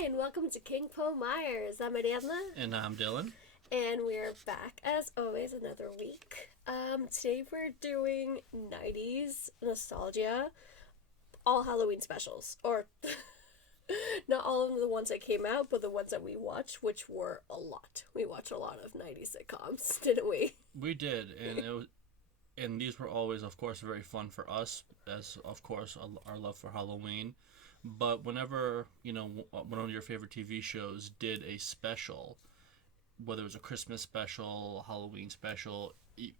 Hi, and welcome to King Po Myers. I'm Ariadna. And I'm Dylan. And we're back, as always, another week. Today we're doing 90's nostalgia, all Halloween specials. Or, not all of the ones that came out, but the ones that we watched, which were a lot. We watched a lot of 90's sitcoms, didn't we? We did, and these were always, of course, very fun for us, as, of course, our love for Halloween. But whenever, one of your favorite TV shows did a special, whether it was a Christmas special, Halloween special, the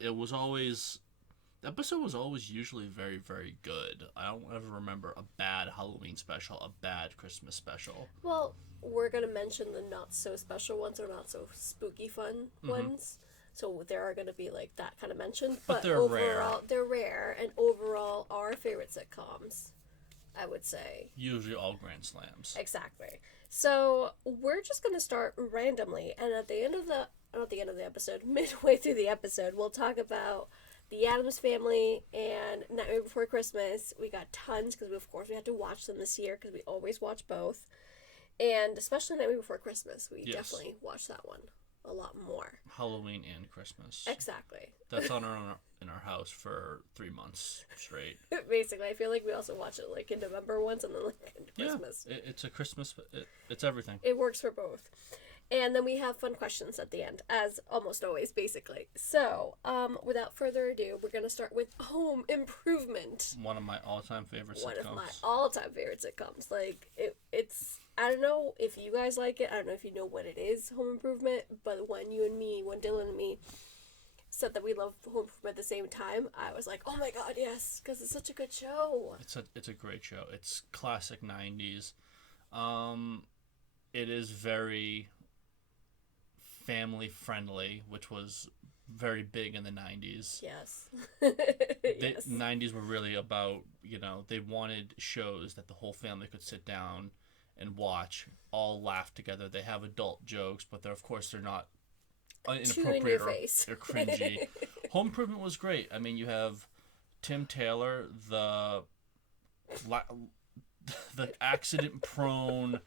episode was always usually very, very good. I don't ever remember a bad Halloween special, a bad Christmas special. Well, we're going to mention the not so special ones or not so spooky fun ones. So there are going to be like that kind of mention. But they're overall, rare. They're rare, and overall, our favorite sitcoms, I would say. Usually all Grand Slams. Exactly. So we're just going to start randomly, and at the end of the episode, midway through the episode, we'll talk about the Addams Family and Nightmare Before Christmas. We got tons because of course we had to watch them this year because we always watch both, and especially Nightmare Before Christmas, we definitely watched that one a lot more. Halloween and Christmas. Exactly. That's in our house for 3 months straight. Basically, I feel like we also watch it like in November once and then like in Christmas. Yeah, it's a Christmas. It's everything. It works for both. And then we have fun questions at the end, as almost always, basically. So, without further ado, we're going to start with Home Improvement. One of my all-time favorite sitcoms. One of my all-time favorite sitcoms. Like, it's, I don't know if you guys like it. I don't know if you know what it is, Home Improvement. But when Dylan and me said that we love Home Improvement at the same time, I was like, oh my god, yes, because it's such a good show. It's a great show. It's classic 90's. It is very family friendly, which was very big in the 90's. Yes. The 90's were really about, they wanted shows that the whole family could sit down and watch, all laugh together. They have adult jokes, but they're not inappropriate or they're cringy. Home Improvement was great. I mean, you have Tim Taylor, the accident-prone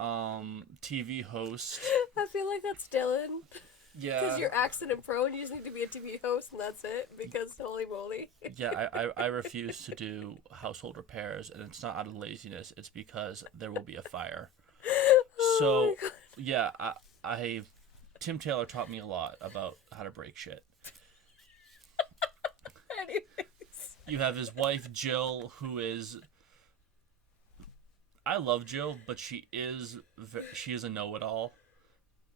TV host. I feel like that's Dylan. Yeah. Because you're accident-prone, you just need to be a TV host, and that's it. Because holy moly. Yeah, I refuse to do household repairs, and it's not out of laziness. It's because there will be a fire. So, yeah, Tim Taylor taught me a lot about how to break shit. Anyways. You have his wife, Jill, who is... I love Jill, but she is a know-it-all.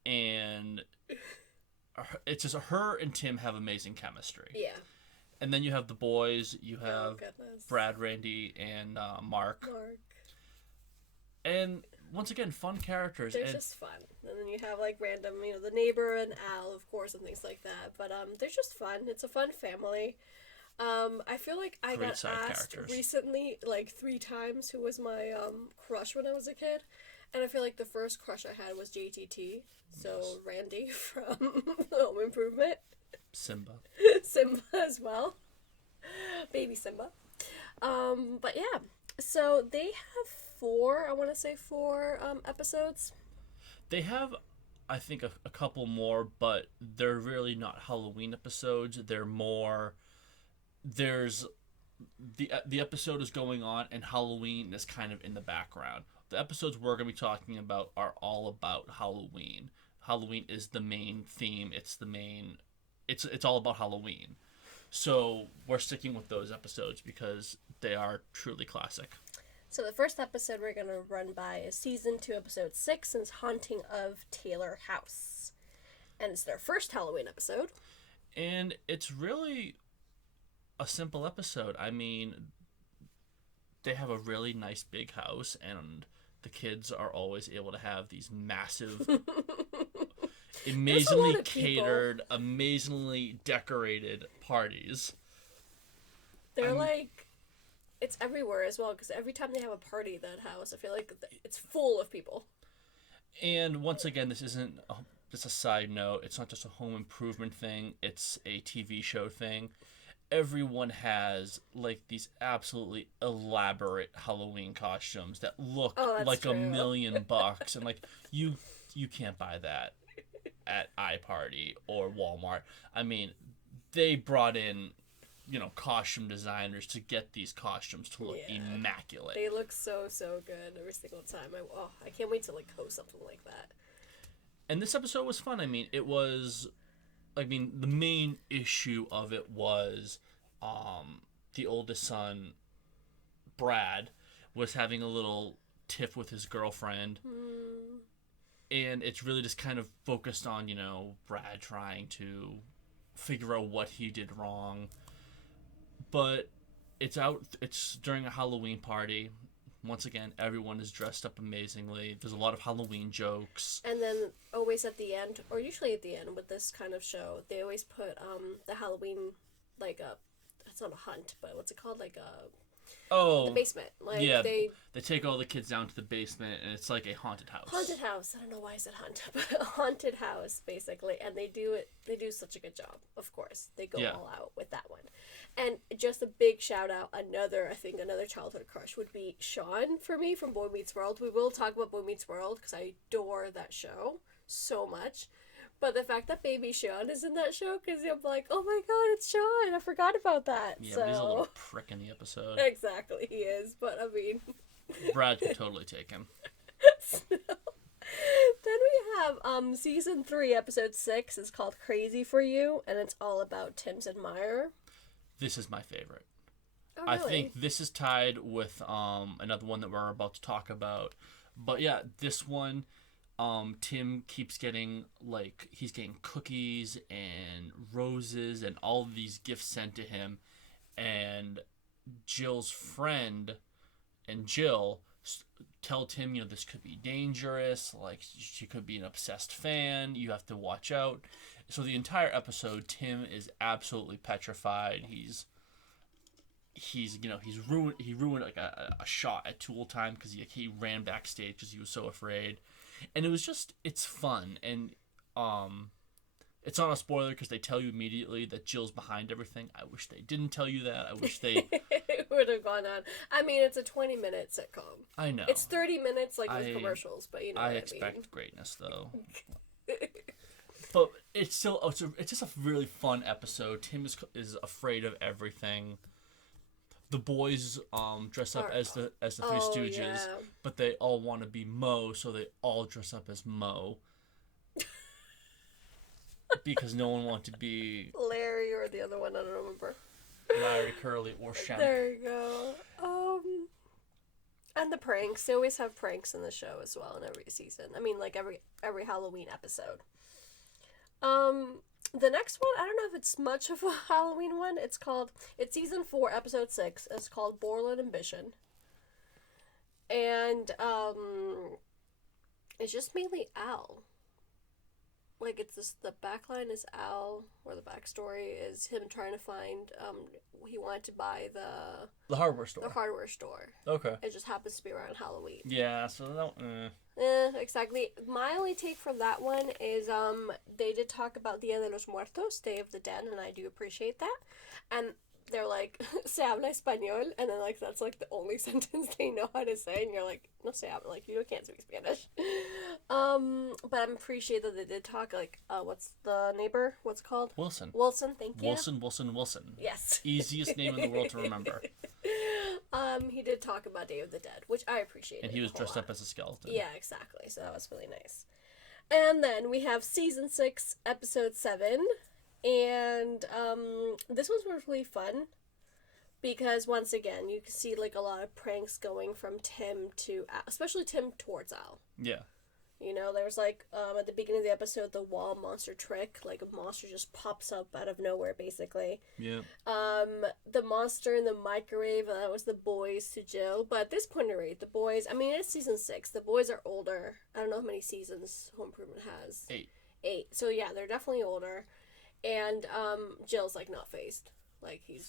And it's just her and Tim have amazing chemistry. Yeah. And then you have the boys. You have Brad, Randy, and Mark. And once again, fun characters. They're just fun. And then you have like random, the neighbor and Al, of course, and things like that. But they're just fun. It's a fun family. I feel like I got asked recently like 3 times who was my crush when I was a kid. And I feel like the first crush I had was JTT. So Randy from Home Improvement. Simba as well. Baby Simba. But yeah. So they have 4 episodes. They have, I think, a couple more, but they're really not Halloween episodes. They're more... There's... The episode is going on, and Halloween is kind of in the background. The episodes we're going to be talking about are all about Halloween. Halloween is the main theme. It's all about Halloween. So we're sticking with those episodes because they are truly classic. So the first episode we're going to run by is season 2, episode 6, and it's Haunting of Taylor House. And it's their first Halloween episode. And it's really a simple episode. I mean, they have a really nice big house, and the kids are always able to have these massive, amazingly catered, amazingly decorated parties. They're it's everywhere as well, because every time they have a party at that house, I feel like it's full of people. And once again, this isn't just a side note. It's not just a Home Improvement thing. It's a TV show thing. everyone has like these absolutely elaborate Halloween costumes that look like true. $1,000,000, and like you can't buy that at iParty or Walmart. I mean, they brought in, costume designers to get these costumes to look immaculate. They look so good every single time. I can't wait to like host something like that. And this episode was fun. The main issue of it was the oldest son, Brad, was having a little tiff with his girlfriend. And it's really just kind of focused on, Brad trying to figure out what he did wrong. But it's during a Halloween party. Once again, everyone is dressed up amazingly. There's a lot of Halloween jokes. And then always at the end, or usually at the end with this kind of show, they always put the Halloween, it's not a hunt, but what's it called? The basement. They take all the kids down to the basement, and it's like a haunted house. Haunted house. I don't know why I said hunt, but a haunted house, basically. And they do such a good job, of course. They go all out with that one. And just a big shout out, another childhood crush would be Sean for me from Boy Meets World. We will talk about Boy Meets World because I adore that show so much. But the fact that baby Sean is in that show, because I'm like, oh my god, it's Sean. I forgot about that. Yeah, but he's a little prick in the episode. Exactly, he is. But I mean, Brad could totally take him. Then we have season 3, episode 6 is called Crazy for You, and it's all about Tim's admirer. This is my favorite. Oh, really? I think this is tied with another one that we're about to talk about. But yeah, this one, Tim keeps getting, he's getting cookies and roses and all of these gifts sent to him. And Jill's friend and Jill tell Tim, this could be dangerous. She could be an obsessed fan. You have to watch out. So the entire episode, Tim is absolutely petrified. He ruined a shot at Tool Time because he ran backstage because he was so afraid. And it's fun. And it's not a spoiler because they tell you immediately that Jill's behind everything. I wish they didn't tell you that. I wish they it would have gone on. I mean, it's a 20-minute sitcom. I know. It's 30 minutes with commercials, but you know what I expect greatness though. But it's still it's just a really fun episode. Tim is afraid of everything. The boys dress up as the Three Stooges, but they all want to be Moe, so they all dress up as Moe. Because no one wants to be Larry or the other one, I don't remember. Larry, Curly, or Shank. There you go. And the pranks. They always have pranks in the show as well in every season. I mean, every Halloween episode. The next one, I don't know if it's much of a Halloween one. It's season 4, episode 6. It's called Borland Ambition. And, it's just mainly Al. The backline is Al, or the backstory is him trying to find, he wanted to buy the hardware store. The hardware store. Okay. It just happens to be around Halloween. Yeah, so exactly. My only take from that one is, they did talk about Dia de los Muertos, Day of the Dead, and I do appreciate that. And they're like, se habla español, and then that's the only sentence they know how to say, and you're like, no se habla, you can't speak Spanish. But I appreciate that they did talk, what's the neighbor? What's it called? Wilson. Wilson, thank you. Wilson. Yes. Easiest name in the world to remember. He did talk about Day of the Dead, which I appreciated. And he was dressed up as a skeleton. Yeah, exactly, so that was really nice. And then we have season 6, episode 7. And this was really fun because once again you can see a lot of pranks going from Tim to Al, especially Tim towards Al. Yeah. There's at the beginning of the episode, the wall monster trick, a monster just pops up out of nowhere basically. Yeah. The monster in the microwave, that was the boys to Jill, but at this point the boys, I mean, it's season 6, the boys are older. I don't know how many seasons Home Improvement has. 8. So yeah, they're definitely older. And Jill's not phased.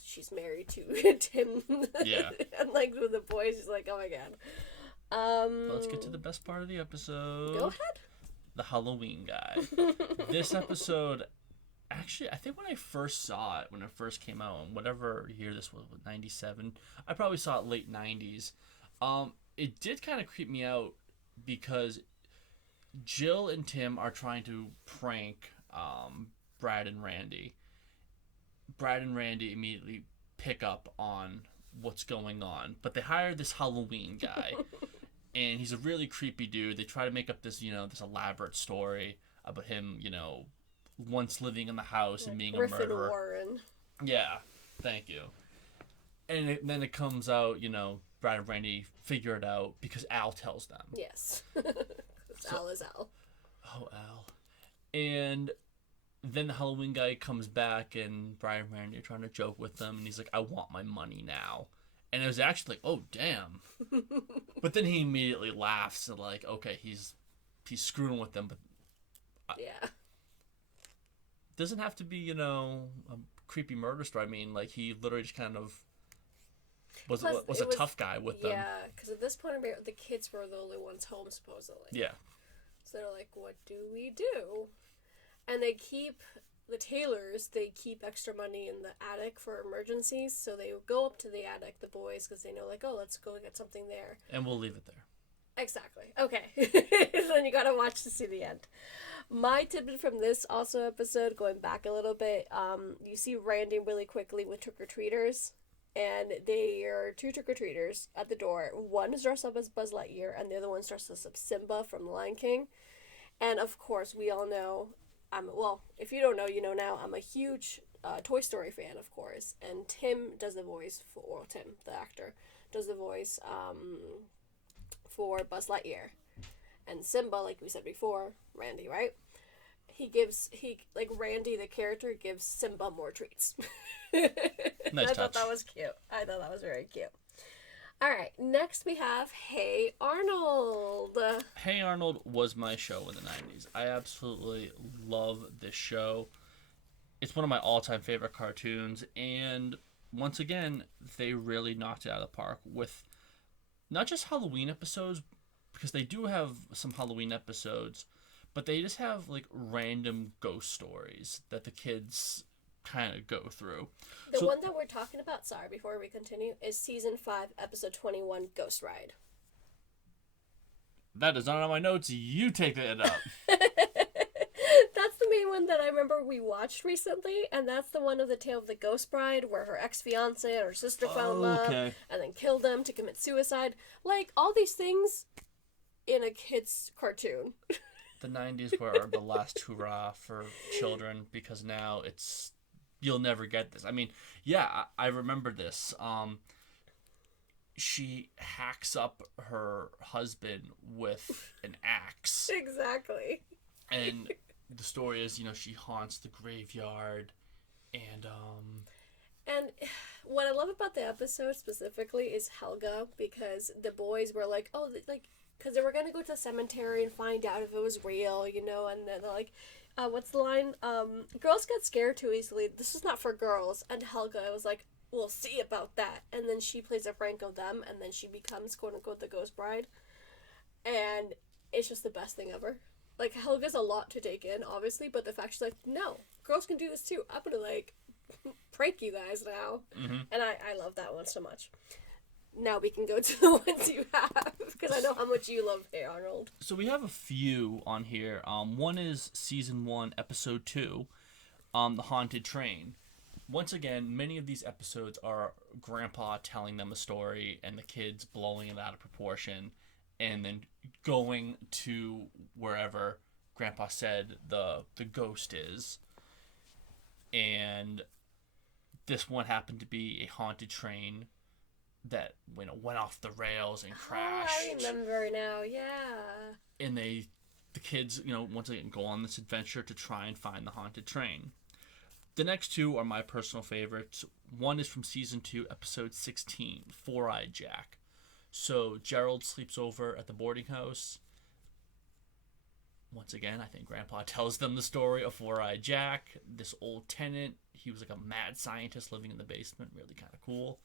She's married to Tim. Yeah. And with the boys, she's like, oh my god. Let's get to the best part of the episode. Go ahead. The Halloween guy. This episode Actually, I think when I first saw it, when it first came out, in whatever year this was, 97, I probably saw it late 90s. It did kind of creep me out because Jill and Tim are trying to prank Brad and Randy. Brad and Randy immediately pick up on what's going on, but they hire this Halloween guy, and he's a really creepy dude. They try to make up this, this elaborate story about him, once living in the house and being Griffin a murderer. Warren. Yeah, thank you. And then it comes out, Brad and Randy figure it out because Al tells them. Yes. Al is Al. Oh, Al. And then the Halloween guy comes back, and Brad and Randy are trying to joke with them, and he's like, I want my money now. And it was actually like, oh, damn. But then he immediately laughs and like, okay, he's screwing with them, but yeah. Doesn't have to be, a creepy murder story. I mean, like, he literally just kind of was a tough guy with them. Yeah, because at this point, the kids were the only ones home, supposedly. Yeah. So they're like, what do we do? And the Taylors, they keep extra money in the attic for emergencies. So they go up to the attic, the boys, because they know, like, oh, let's go get something there. And we'll leave it there. Exactly. Okay. Then you gotta watch to see the end. My tidbit from this also episode, going back a little bit, you see Randy really quickly with trick-or-treaters. And they are two trick-or-treaters at the door. One is dressed up as Buzz Lightyear, and the other one's dressed up as Simba from The Lion King. And, of course, we all know, if you don't know, you know now, I'm a huge Toy Story fan, of course. And Tim does the voice Tim, the actor, does the voice for Buzz Lightyear. And Simba, like we said before, Randy, right? Randy, the character, gives Simba more treats. Nice I thought touch. that was cute. I thought that was very cute. All right, next we have Hey Arnold. Hey Arnold was my show in the 90s. I absolutely love this show. It's one of my all-time favorite cartoons, and once again, they really knocked it out of the park with not just Halloween episodes, because they do have some Halloween episodes, but they just have like random ghost stories that the kids kind of go through. The one that we're talking about, sorry, before we continue, is season 5, episode 21, Ghost Ride. That is not on my notes. You take that up. That's the main one that I remember we watched recently, and that's the one of the tale of the Ghost Bride, where her ex-fiance and her sister fell in love, and then killed them to commit suicide. Like, all these things in a kid's cartoon. The 90s were the last hurrah for children, because now you'll never get this. I mean, yeah, I remember this. She hacks up her husband with an axe. Exactly. And the story is, she haunts the graveyard, and what I love about the episode specifically is Helga, because the boys were like, oh, like, because they were going to go to the cemetery and find out if it was real, and then they're like, what's the line? Girls get scared too easily. This is not for girls. And Helga was like, we'll see about that. And then she plays a prank of them, and then she becomes, quote unquote, the Ghost Bride. And it's just the best thing ever. Like, Helga's a lot to take in, obviously, but the fact she's like, no, girls can do this too. I'm gonna, like, prank you guys now. Mm-hmm. And I love that one so much. Now we can go to the ones you have, because I know how much you love Hey Arnold. So we have a few on here. One is season 1, episode 2, The Haunted Train. Once again, many of these episodes are Grandpa telling them a story and the kids blowing it out of proportion and then going to wherever Grandpa said the ghost is. And this one happened to be a haunted train that went off the rails and crashed. Oh, I remember now, yeah. And the kids, once again go on this adventure to try and find the haunted train. The next two are my personal favorites. One is from season 2, episode 16, Four-Eyed Jack. So Gerald sleeps over at the boarding house. Once again, I think Grandpa tells them the story of Four-Eyed Jack, this old tenant. He was like a mad scientist living in the basement, really kind of cool.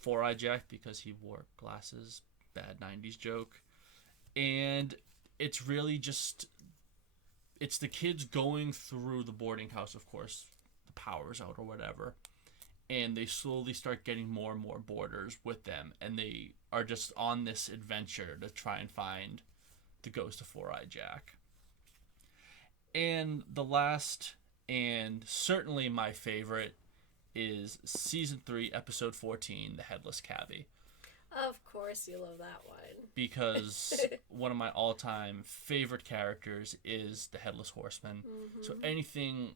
Four-Eyed Jack because he wore glasses, bad 90s joke. And it's really just, it's the kids going through the boarding house, of course, the power's out or whatever, and they slowly start getting more and more boarders with them, and they are just on this adventure to try and find the ghost of Four-Eyed Jack. And the last, and certainly my favorite, is season 3, episode 14, The Headless Cabby. Of course you love that one. Because one of my all-time favorite characters is the Headless Horseman. Mm-hmm. So anything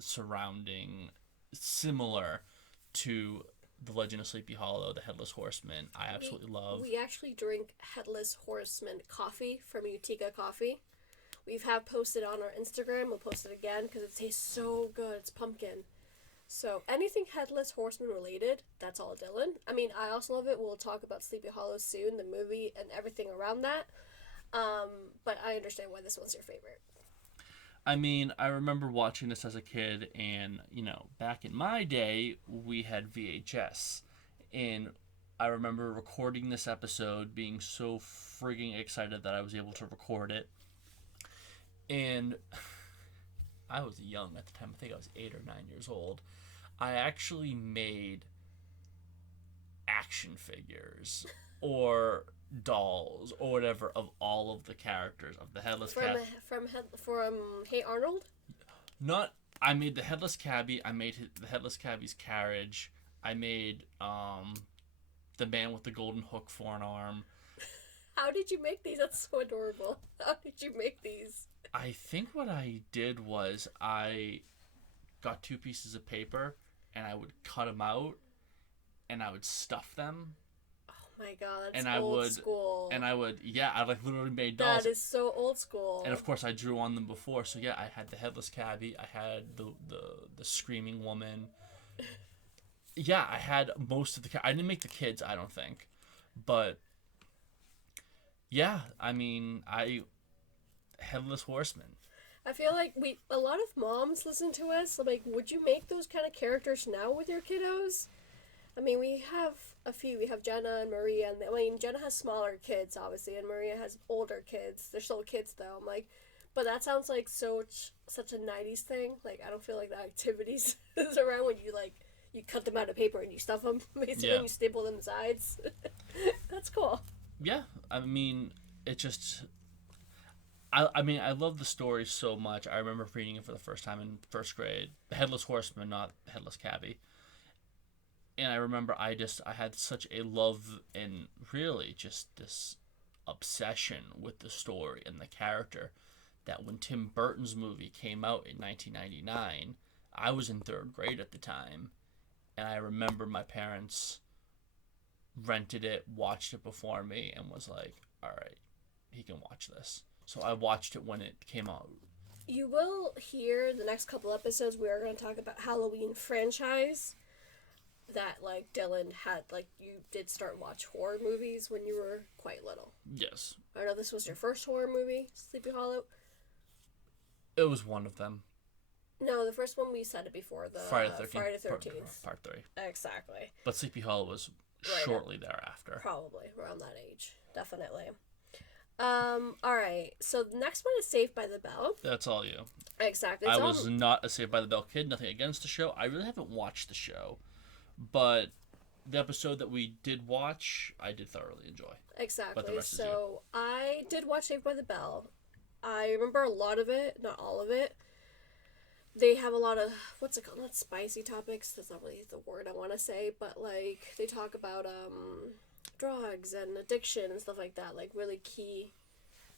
surrounding, similar to The Legend of Sleepy Hollow, the Headless Horseman, I absolutely love. We actually drink Headless Horseman coffee from Utica Coffee. We have posted on our Instagram. We'll post it again because it tastes so good. It's pumpkin. So anything Headless Horseman related, that's all Dylan. I mean, I also love it. We'll talk about Sleepy Hollow soon, the movie and everything around that. But I understand why this one's your favorite. I mean, I remember watching this as a kid, and, you know, back in my day, we had VHS. And I remember recording this episode, being so frigging excited that I was able to record it. And I was young at the time. I think I was 8 or 9 years old. I actually made action figures or dolls or whatever of all of the characters of the Headless Cabby. From Hey Arnold? I made the Headless Cabby. I made the Headless Cabby's carriage. I made the man with the golden hook for an arm. How did you make these? That's so adorable. How did you make these? I think what I did was I got 2 pieces of paper and I would cut them out and I would stuff them. Oh my god, that's old school. And I like literally made dolls. That is so old school. And of course I drew on them before, so yeah, I had the Headless Cabby, I had the Screaming Woman. Yeah, I had most of I didn't make the kids, I don't think. But yeah, I mean, Headless Horseman. I feel like a lot of moms listen to us. Like, would you make those kind of characters now with your kiddos? I mean, we have a few. We have Jenna and Maria. And I mean, Jenna has smaller kids, obviously, and Maria has older kids. They're still kids, though. I'm like, but that sounds like such a 90's thing. Like, I don't feel like the activities is around when you cut them out of paper and you stuff them, basically, and you staple them sides. That's cool. Yeah, I mean, it just... I mean, I love the story so much. I remember reading it for the first time in first grade. The Headless Horseman, not the Headless Cabby. And I remember I had such a love and really just this obsession with the story and the character that when Tim Burton's movie came out in 1999, I was in 3rd grade at the time. And I remember my parents rented it, watched it before me, and was like, all right, he can watch this. So I watched it when it came out. You will hear the next couple episodes we are going to talk about Halloween franchise that, like, Dylan had, like, you did start watch horror movies when you were quite little. Yes. I know this was your first horror movie, Sleepy Hollow. It was one of them. No, the first one we said it before, the Friday the 13th. Friday the 13th. Part 3. Exactly. But Sleepy Hollow was shortly thereafter. Probably, around that age. Definitely. Alright, so the next one is Saved by the Bell. That's all you. Exactly. I was not a Saved by the Bell kid, nothing against the show. I really haven't watched the show. But the episode that we did watch, I did thoroughly enjoy. Exactly. So I did watch Saved by the Bell. I remember a lot of it, not all of it. They have a lot of, what's it called? Not spicy topics. That's not really the word I want to say. But, like, they talk about drugs and addiction and stuff like that. Like, really key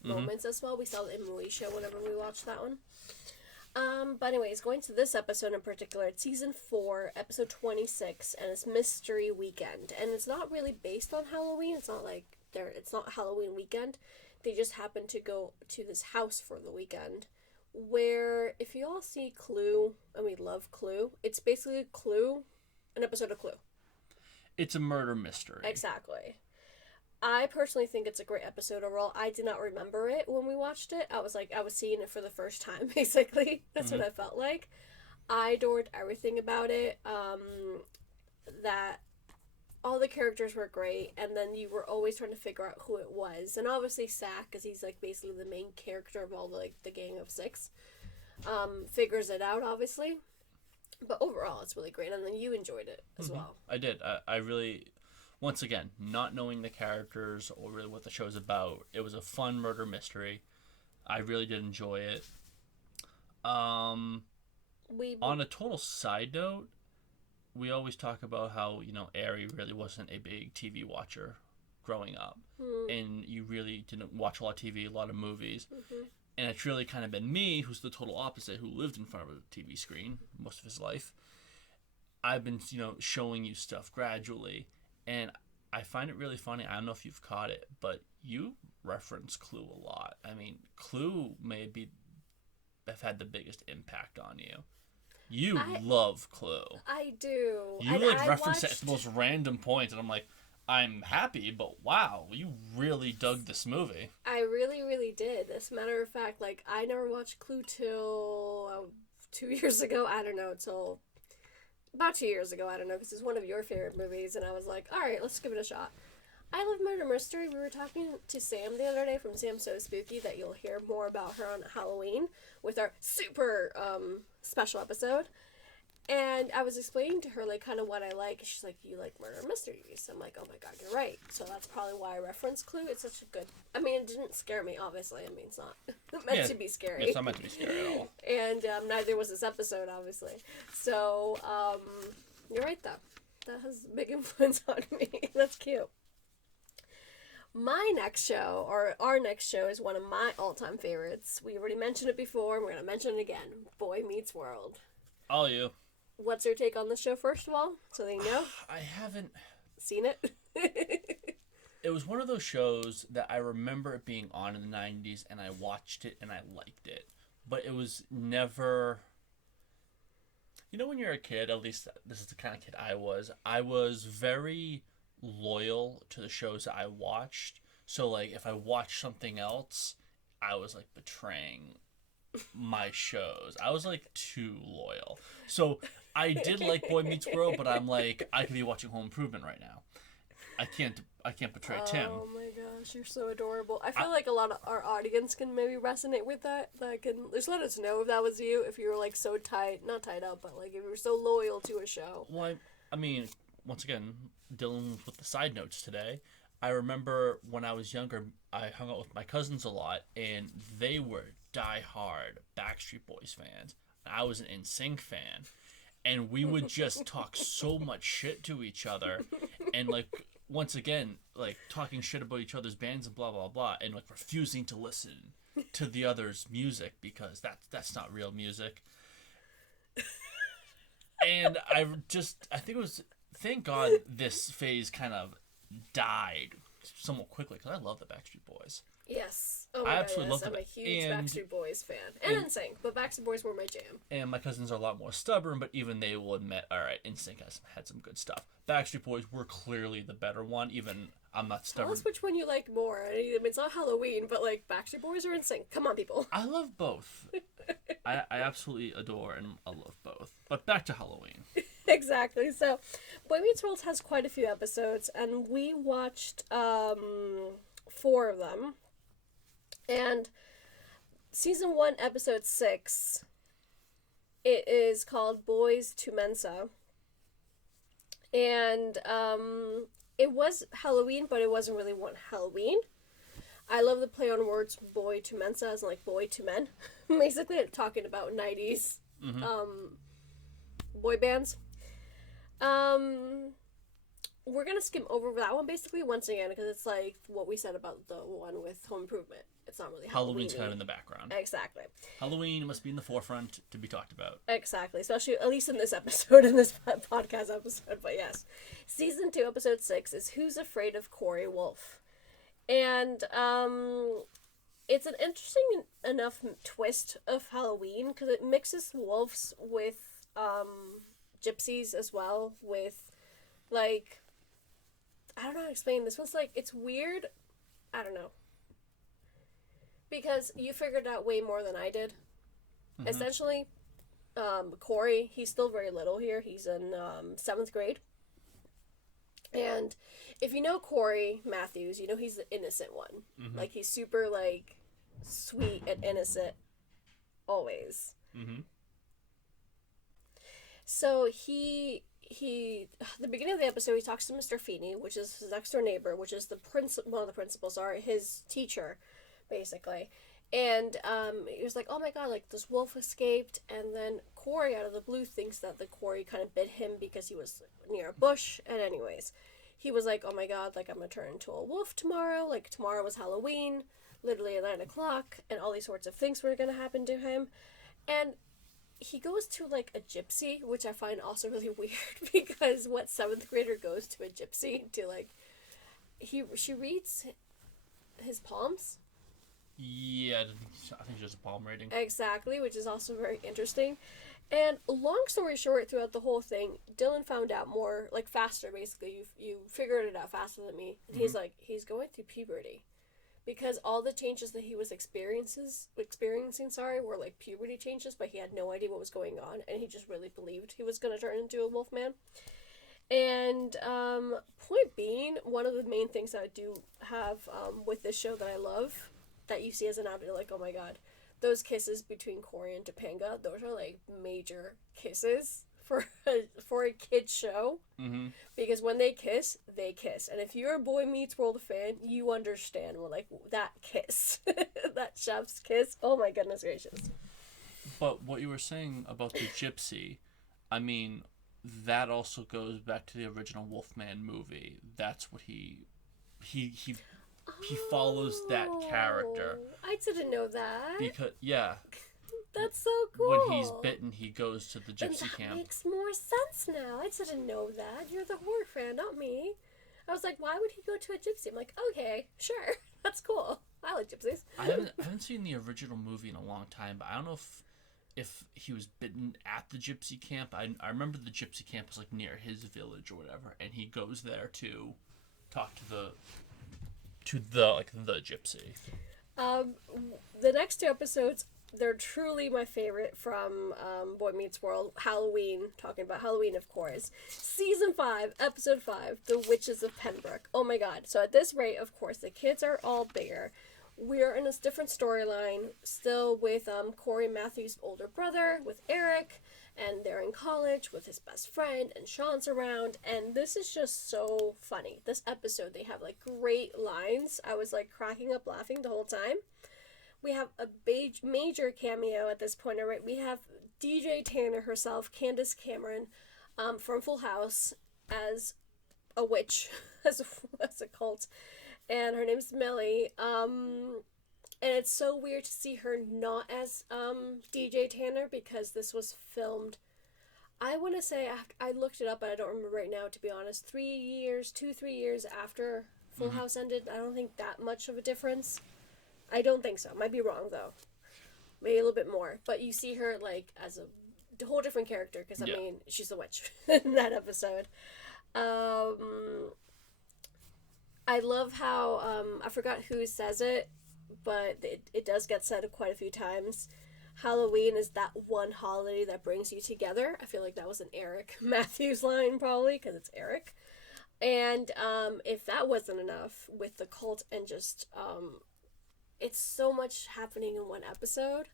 moments as well. We saw it in Moesha whenever we watched that one. But anyways, going to this episode in particular, it's season 4, episode 26, and it's Mystery Weekend. And it's not really based on Halloween. It's not like it's not Halloween weekend. They just happen to go to this house for the weekend. Where, if you all see Clue, and we love Clue, it's basically Clue, an episode of Clue. It's a murder mystery. Exactly. I personally think it's a great episode overall. I did not remember it when we watched it. I was seeing it for the first time, basically. That's what I felt like. I adored everything about it. That all the characters were great, and then you were always trying to figure out who it was. And obviously Sack, because he's like basically the main character of all the gang of six, figures it out, obviously. But overall, it's really great, and then you enjoyed it as well. I did. I really, once again, not knowing the characters or really what the show's about, it was a fun murder mystery. I really did enjoy it. On a total side note, we always talk about how, Ari really wasn't a big TV watcher growing up. And you really didn't watch a lot of TV, a lot of movies. And it's really kind of been me, who's the total opposite, who lived in front of a TV screen most of his life. I've been, showing you stuff gradually. And I find it really funny. I don't know if you've caught it, but you reference Clue a lot. I mean, Clue may have had the biggest impact on you. You love Clue. I do. You reference it at the most random points, and I'm like, I'm happy, but wow, you really dug this movie. I really, really did. As a matter of fact, I never watched Clue till 2 years ago. I don't know, till about 2 years ago. I don't know, because it's one of your favorite movies, and I was like, all right, let's give it a shot. I love murder mystery. We were talking to Sam the other day from Sam So Spooky that you'll hear more about her on Halloween with our super special episode. And I was explaining to her, kind of what I like. She's like, you like murder mysteries. I'm like, oh my god, you're right. So that's probably why I reference Clue. It's such a good... I mean, it didn't scare me, obviously. I mean, it's not meant to be scary. It's not meant to be scary at all. And neither was this episode, obviously. So, you're right, though. That has a big influence on me. That's cute. My next show, or our next show, is one of my all-time favorites. We already mentioned it before, and we're going to mention it again. Boy Meets World. All you. What's your take on the show, first of all, so they know? I haven't seen it. It was one of those shows that I remember it being on in the 90s, and I watched it, and I liked it. But it was never... when you're a kid, at least this is the kind of kid I was very loyal to the shows that I watched. So, if I watched something else, I was, betraying my shows. I was, too loyal. So, I did like Boy Meets World, but I'm I could be watching Home Improvement right now. I can't betray Tim. Oh my gosh, you're so adorable. I feel like a lot of our audience can maybe resonate with that. Just let us know if that was you, if you were so not tied up, but if you were so loyal to a show. Well, I mean, once again, dealing with the side notes today, I remember when I was younger, I hung out with my cousins a lot, and they were die-hard Backstreet Boys fans. I was an NSYNC fan, and we would just talk so much shit to each other, and once again, talking shit about each other's bands and blah blah blah, and refusing to listen to the other's music because that's not real music. And I think it was, thank God this phase kind of died somewhat quickly, because I love the Backstreet Boys. Yes. Oh my God, yes. I'm a huge Backstreet Boys fan. And NSYNC, but Backstreet Boys were my jam. And my cousins are a lot more stubborn, but even they will admit, all right, NSYNC had some good stuff. Backstreet Boys were clearly the better one, even I'm not stubborn. Tell us which one you like more. I mean, it's not Halloween, but Backstreet Boys or NSYNC. Come on, people. I love both. I absolutely adore and I love both. But back to Halloween. Exactly. So, Boy Meets World has quite a few episodes, and we watched 4 of them. And season 1, episode 6, it is called Boys to Mensa. And it was Halloween, but it wasn't really one Halloween. I love the play on words, boy to mensa, as in boy to men. Basically, I'm talking about 90's boy bands. We're gonna skim over that one basically once again, because it's what we said about the one with Home Improvement. It's not really Halloween's kind of in the background. Exactly. Halloween must be in the forefront to be talked about. Exactly, especially at least in this episode, in this podcast episode. But yes, season 2, episode 6 is Who's Afraid of Corey Wolf, and it's an interesting enough twist of Halloween because it mixes wolves with gypsies as well, with I don't know how to explain. This one's it's weird. I don't know. Because you figured out way more than I did. Mm-hmm. Essentially, Corey, he's still very little here. He's in 7th grade. And if you know Corey Matthews, you know he's the innocent one. Mm-hmm. Like, he's super, like, sweet and innocent always. Mm-hmm. So the beginning of the episode, he talks to Mr. Feeney, which is his next door neighbor, which is one of the principals, his teacher, basically. And he was like, oh my god, like, this wolf escaped. And then Corey, out of the blue, thinks that the Corey kind of bit him because he was near a bush. And anyways, he was like, oh my god, like, I'm gonna turn into a wolf tomorrow. Like, tomorrow was Halloween, literally at 9 o'clock, and all these sorts of things were gonna happen to him. And he goes to, like, a gypsy, which I find also really weird, because what 7th grader goes to a gypsy to, like, she reads his palms? Yeah, I think just a palm reading. Exactly, which is also very interesting. And long story short, throughout the whole thing, Dylan found out more, like, faster, basically. You figured it out faster than me. And he's like, he's going through puberty. Because all the changes that he was experiencing, were, like, puberty changes, but he had no idea what was going on, and he just really believed he was going to turn into a wolf man. And, point being, one of the main things that I do have, with this show that I love, that you see as an adult, like, oh my god, those kisses between Corey and Topanga, those are, like, major kisses for a kid's show. Mm-hmm. Because when they kiss. And if you're a Boy Meets World fan, you understand, well, like, that kiss. That chef's kiss. Oh my goodness gracious. But what you were saying about the gypsy, I mean, that also goes back to the original Wolfman movie. That's what he follows that character. I didn't know that. Because, yeah. That's so cool. When he's bitten, he goes to the gypsy camp. That makes more sense now. I didn't know that. You're the horror fan, not me. I was like, why would he go to a gypsy? I'm like, okay, sure. That's cool. I like gypsies. I haven't seen the original movie in a long time, but I don't know if he was bitten at the gypsy camp. I remember the gypsy camp was, like, near his village or whatever, and he goes there to talk to the gypsy. The next 2 episodes, they're truly my favorite from Boy Meets World. Halloween, talking about Halloween, of course. Season 5, Episode 5, The Witches of Pembroke. Oh my god. So at this rate, of course, the kids are all bigger. We're in a different storyline, still with Corey Matthews' older brother, with Eric, and they're in college with his best friend, and Sean's around, and this is just so funny. This episode, they have, like, great lines. I was, like, cracking up laughing the whole time. We have a major cameo at this point, alright? We have DJ Tanner herself, Candace Cameron, from Full House, as a witch, as a cult, and her name's Millie. And it's so weird to see her not as DJ Tanner, because this was filmed, I want to say, I looked it up, but I don't remember right now, to be honest, 3 years after Full House ended. I don't think that much of a difference. I don't think so. Might be wrong, though. Maybe a little bit more. But you see her, like, as a whole different character, because, I mean, she's a witch in that episode. I love how, I forgot who says it, but it does get said quite a few times. Halloween is that one holiday that brings you together. I feel like that was an Eric Matthews line, probably, because it's Eric. And if that wasn't enough with the cult and just... it's so much happening in one episode.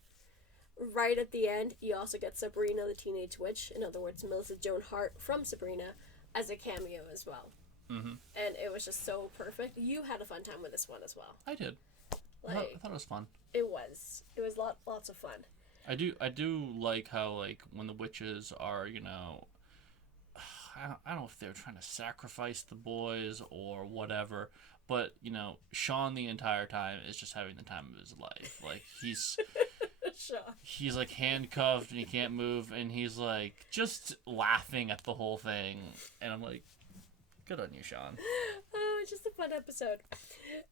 Right at the end, you also get Sabrina the Teenage Witch, in other words, Melissa Joan Hart from Sabrina, as a cameo as well. Mm-hmm. And it was just so perfect. You had a fun time with this one as well. I did. Like, I thought it was fun. It was lots of fun. I do like how, like, when the witches are, you know, I don't know if they're trying to sacrifice the boys or whatever, but, you know, Sean the entire time is just having the time of his life. Like, he's like handcuffed and he can't move, and he's like just laughing at the whole thing, and I'm like, good on you, Sean. Oh, it's just a fun episode.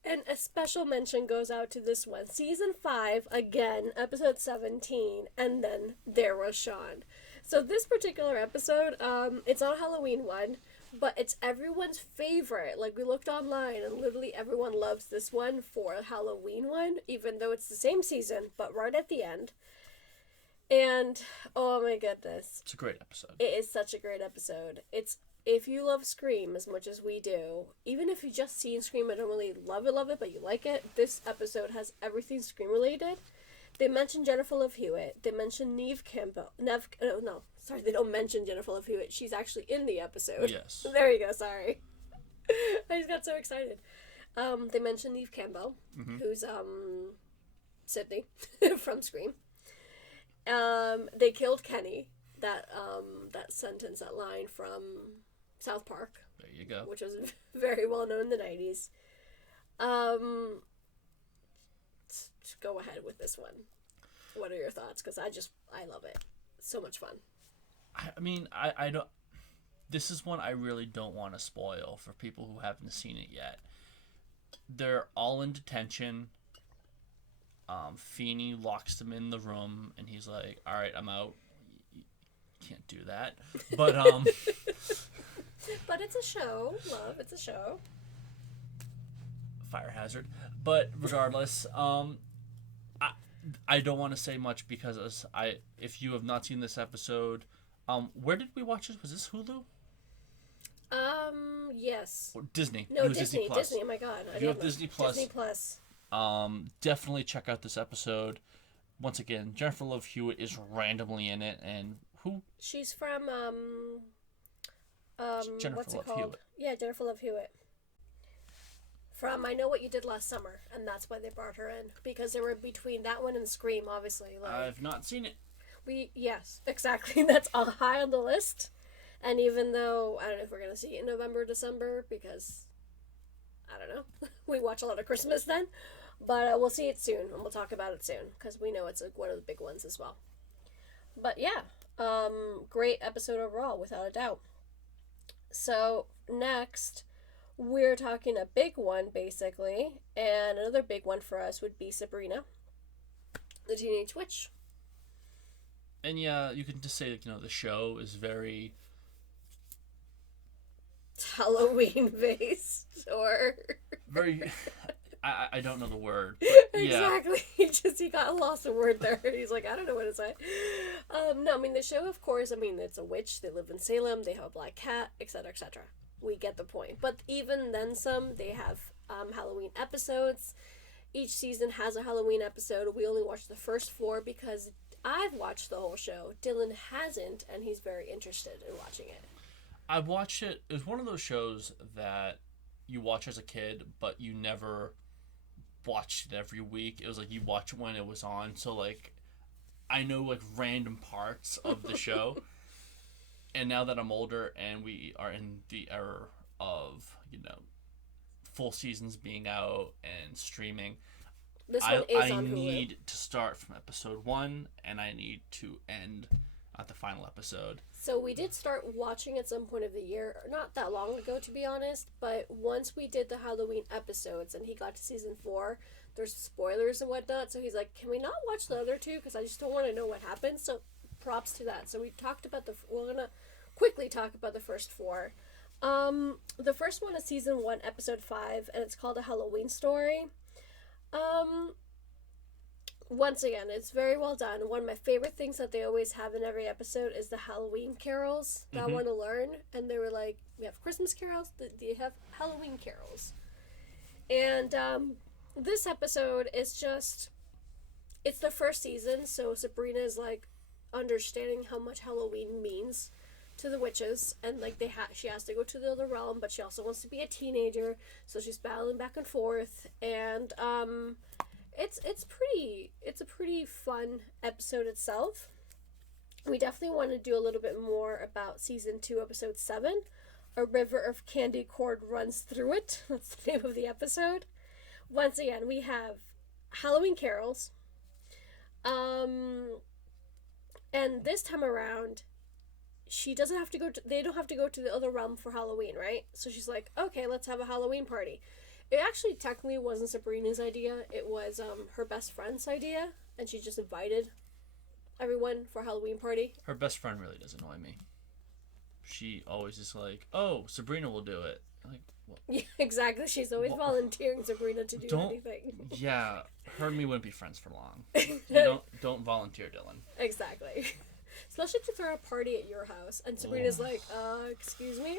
And a special mention goes out to this one. Season 5, again, episode 17, and then there was Sean. So this particular episode, it's not a Halloween one, but it's everyone's favorite. Like, we looked online, and literally everyone loves this one for a Halloween one, even though it's the same season, but right at the end. And, oh my goodness. It's a great episode. It is such a great episode. It's if you love Scream as much as we do, even if you just seen Scream and don't really love it, but you like it, this episode has everything Scream related. They mention Jennifer Love Hewitt. They mention Neve Campbell. They don't mention Jennifer Love Hewitt. She's actually in the episode. Yes. There you go, sorry. I just got so excited. They mention Neve Campbell, who's, Sydney from Scream. They killed Kenny, that line from South Park. There you go. Which was very well known in the 90's. Go ahead with this one. What are your thoughts? Because I love it. So much fun. I mean, I don't... This is one I really don't want to spoil for people who haven't seen it yet. They're all in detention. Feeney locks them in the room, and he's like, all right, I'm out. You can't do that. But, But it's a show, love. It's a show. Fire hazard. But regardless, I don't want to say much because if you have not seen this episode, where did we watch it? Was this Hulu? Yes. Or Disney. No, it was Disney. Plus. Disney. Oh my God. If you have Disney Plus. Disney Plus. Definitely check out this episode. Once again, Jennifer Love Hewitt is randomly in it, and who? She's from Jennifer what's it Love called? Hewitt. Yeah, Jennifer Love Hewitt. From I Know What You Did Last Summer, and that's why they brought her in, because they were between that one and Scream, obviously. Like, I've not seen it. Yes, exactly. That's high on the list. And even though I don't know if we're gonna see it in November, December, because I don't know, we watch a lot of Christmas then, but we'll see it soon, and we'll talk about it soon, because we know it's one of the big ones as well. But yeah, great episode overall, without a doubt. So next, we're talking a big one, basically, and another big one for us would be Sabrina, the Teenage Witch. And yeah, you can just say, the show is very... Halloween based, or... Very... I don't know the word, but yeah. Exactly. He got lost a word there. He's like, I don't know what to say. No, I mean, the show, of course, it's a witch. They live in Salem. They have a black cat, etc., etc. We get the point. But even then some, they have Halloween episodes. Each season has a Halloween episode. We only watched the first 4 because I've watched the whole show. Dylan hasn't, and he's very interested in watching it. I've watched it. It was one of those shows that you watch as a kid, but you never watched it every week. It was like you watch it when it was on. So, like, I know, like, random parts of the show. And now that I'm older and we are in the era of, full seasons being out and streaming, This one is on Hulu. I need to start from episode 1 and I need to end at the final episode. So we did start watching at some point of the year, not that long ago to be honest, but once we did the Halloween episodes and he got to season 4, there's spoilers and whatnot, so he's like, can we not watch the other 2? Because I just don't want to know what happens, so props to that. So we talked about we're going to quickly talk about the first 4. The first one is season 1, episode 5, and it's called A Halloween Story. Once again, it's very well done. One of my favorite things that they always have in every episode is the Halloween carols that I want to learn. And they were like, we have Christmas carols, they have Halloween carols. And this episode is just, it's the first season, so Sabrina is like understanding how much Halloween means to the witches, and like she has to go to the other realm, but she also wants to be a teenager, so she's battling back and forth, and it's a pretty fun episode itself. We definitely want to do a little bit more about season 2, episode 7. A river of candy corn runs through it. That's the name of the episode. Once again, we have Halloween carols. And this time around, they don't have to go to the other realm for Halloween, right? So she's like, okay, let's have a Halloween party. It actually technically wasn't Sabrina's idea. It was her best friend's idea, and she just invited everyone for a Halloween party. Her best friend really does annoy me. She always is like, oh, Sabrina will do it. Like, well, yeah, exactly. She's always volunteering Sabrina to do anything. Yeah, her and me wouldn't be friends for long. You don't volunteer, Dylan. Exactly. especially to throw a party at your house. And Sabrina's like, excuse me?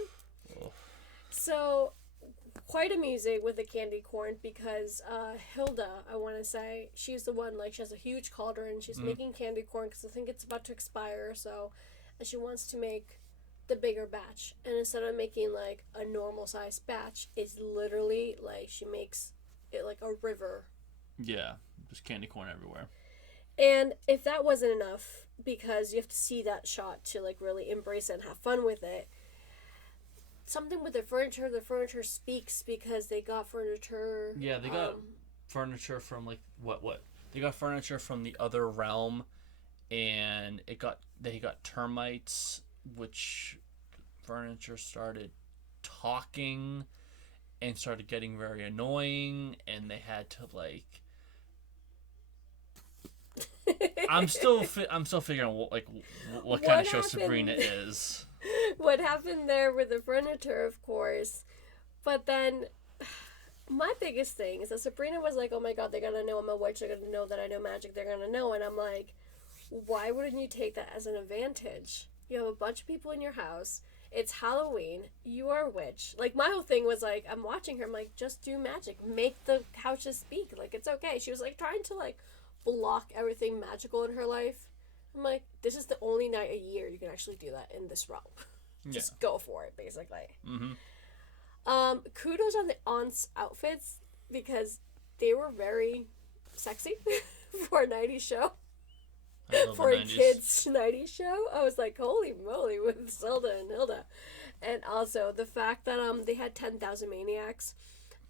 Oh. So, quite amusing with the candy corn because Hilda, I want to say, she's the one, like, she has a huge cauldron. She's making candy corn because I think it's about to expire, so, and she wants to make the bigger batch. And instead of making, like, a normal size batch, it's literally, like, she makes it like a river. Yeah, there's candy corn everywhere. And if that wasn't enough, because you have to see that shot to, like, really embrace it and have fun with it, something with the furniture speaks because they got furniture. Yeah, they got furniture from, like, what? They got furniture from the other realm, and they got termites, which furniture started talking and started getting very annoying, and they had to, like, I'm still figuring out what kind of show Sabrina is. What happened there with the furniture, of course, but then my biggest thing is that Sabrina was like, oh my god, they're gonna know I'm a witch, they're gonna know that I know magic, they're gonna know, and I'm like, why wouldn't you take that as an advantage? You have a bunch of people in your house, it's Halloween, you are a witch. Like, my whole thing was like, I'm watching her, I'm like, just do magic, make the couches speak, like, it's okay. She was like trying to like block everything magical in her life. I'm like, this is the only night a year you can actually do that in this realm. Just go for it, basically. Kudos on the aunts' outfits because they were very sexy for a 90's show. For a kids' 90's show. I was like, holy moly, with Zelda and Hilda. And also the fact that they had 10,000 maniacs.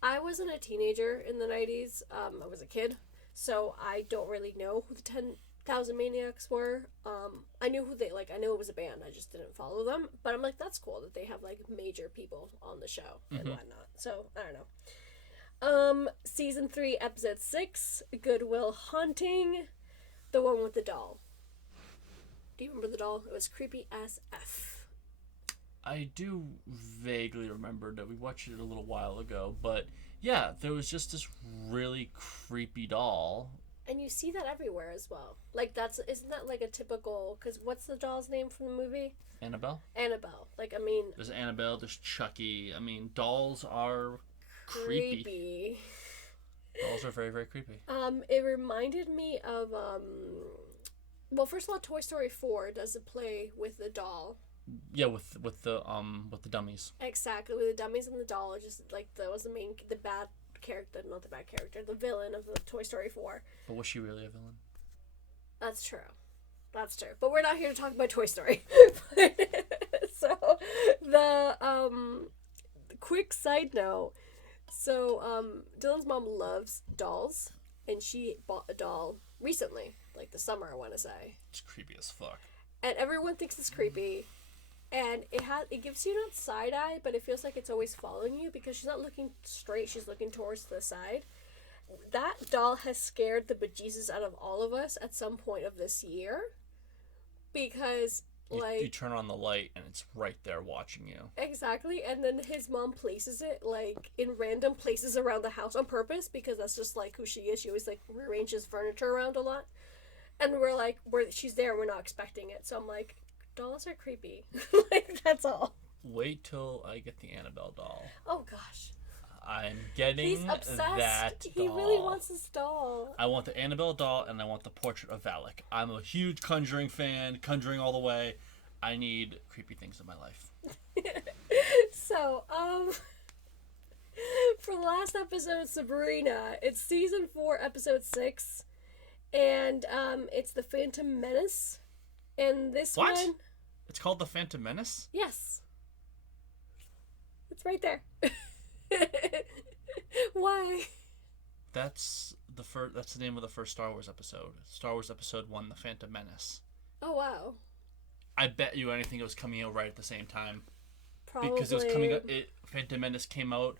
I wasn't a teenager in the 90's. I was a kid. So I don't really know who the 10,000 maniacs were. I knew who I knew it was a band. I just didn't follow them. But I'm like, that's cool that they have like major people on the show and whatnot. So I don't know. Season 3, episode 6, Goodwill Hunting, the one with the doll. Do you remember the doll? It was creepy as F. I do vaguely remember that we watched it a little while ago, but yeah, there was just this really creepy doll. And you see that everywhere as well. Like, isn't that like a typical, because what's the doll's name from the movie? Annabelle? Annabelle. Like, I mean... There's Annabelle, there's Chucky. I mean, dolls are creepy. Dolls are very, very creepy. It reminded me of, well, first of all, Toy Story 4 does a play with the doll. Yeah, with the dummies. Exactly, with the dummies and the doll. Just like that was the bad character, not the bad character, the villain of the Toy Story 4. But was she really a villain? That's true. But we're not here to talk about Toy Story. So the quick side note. So Dylan's mom loves dolls, and she bought a doll recently, like the summer, I want to say. It's creepy as fuck. And everyone thinks it's creepy. And it gives you not side eye, but it feels like it's always following you because she's not looking straight, she's looking towards the side. That doll has scared the bejesus out of all of us at some point of this year. Because, you turn on the light and it's right there watching you. Exactly, and then his mom places it, like, in random places around the house on purpose because that's just, like, who she is. She always, like, rearranges furniture around a lot. And we're like, she's there, we're not expecting it. So I'm like, dolls are creepy. Like, that's all. Wait till I get the Annabelle doll. Oh, gosh. I'm getting He's obsessed. That doll. He really wants this doll. I want the Annabelle doll, and I want the portrait of Valak. I'm a huge Conjuring fan. Conjuring all the way. I need creepy things in my life. So, for the last episode, Sabrina, it's season 4, episode 6. And it's the Phantom Menace. And this one... What? It's called the Phantom Menace? Yes. It's right there. Why? That's the name of the first Star Wars episode. Star Wars Episode 1, The Phantom Menace. Oh, wow. I bet you anything it was coming out right at the same time. Probably. Because it was coming out... Phantom Menace came out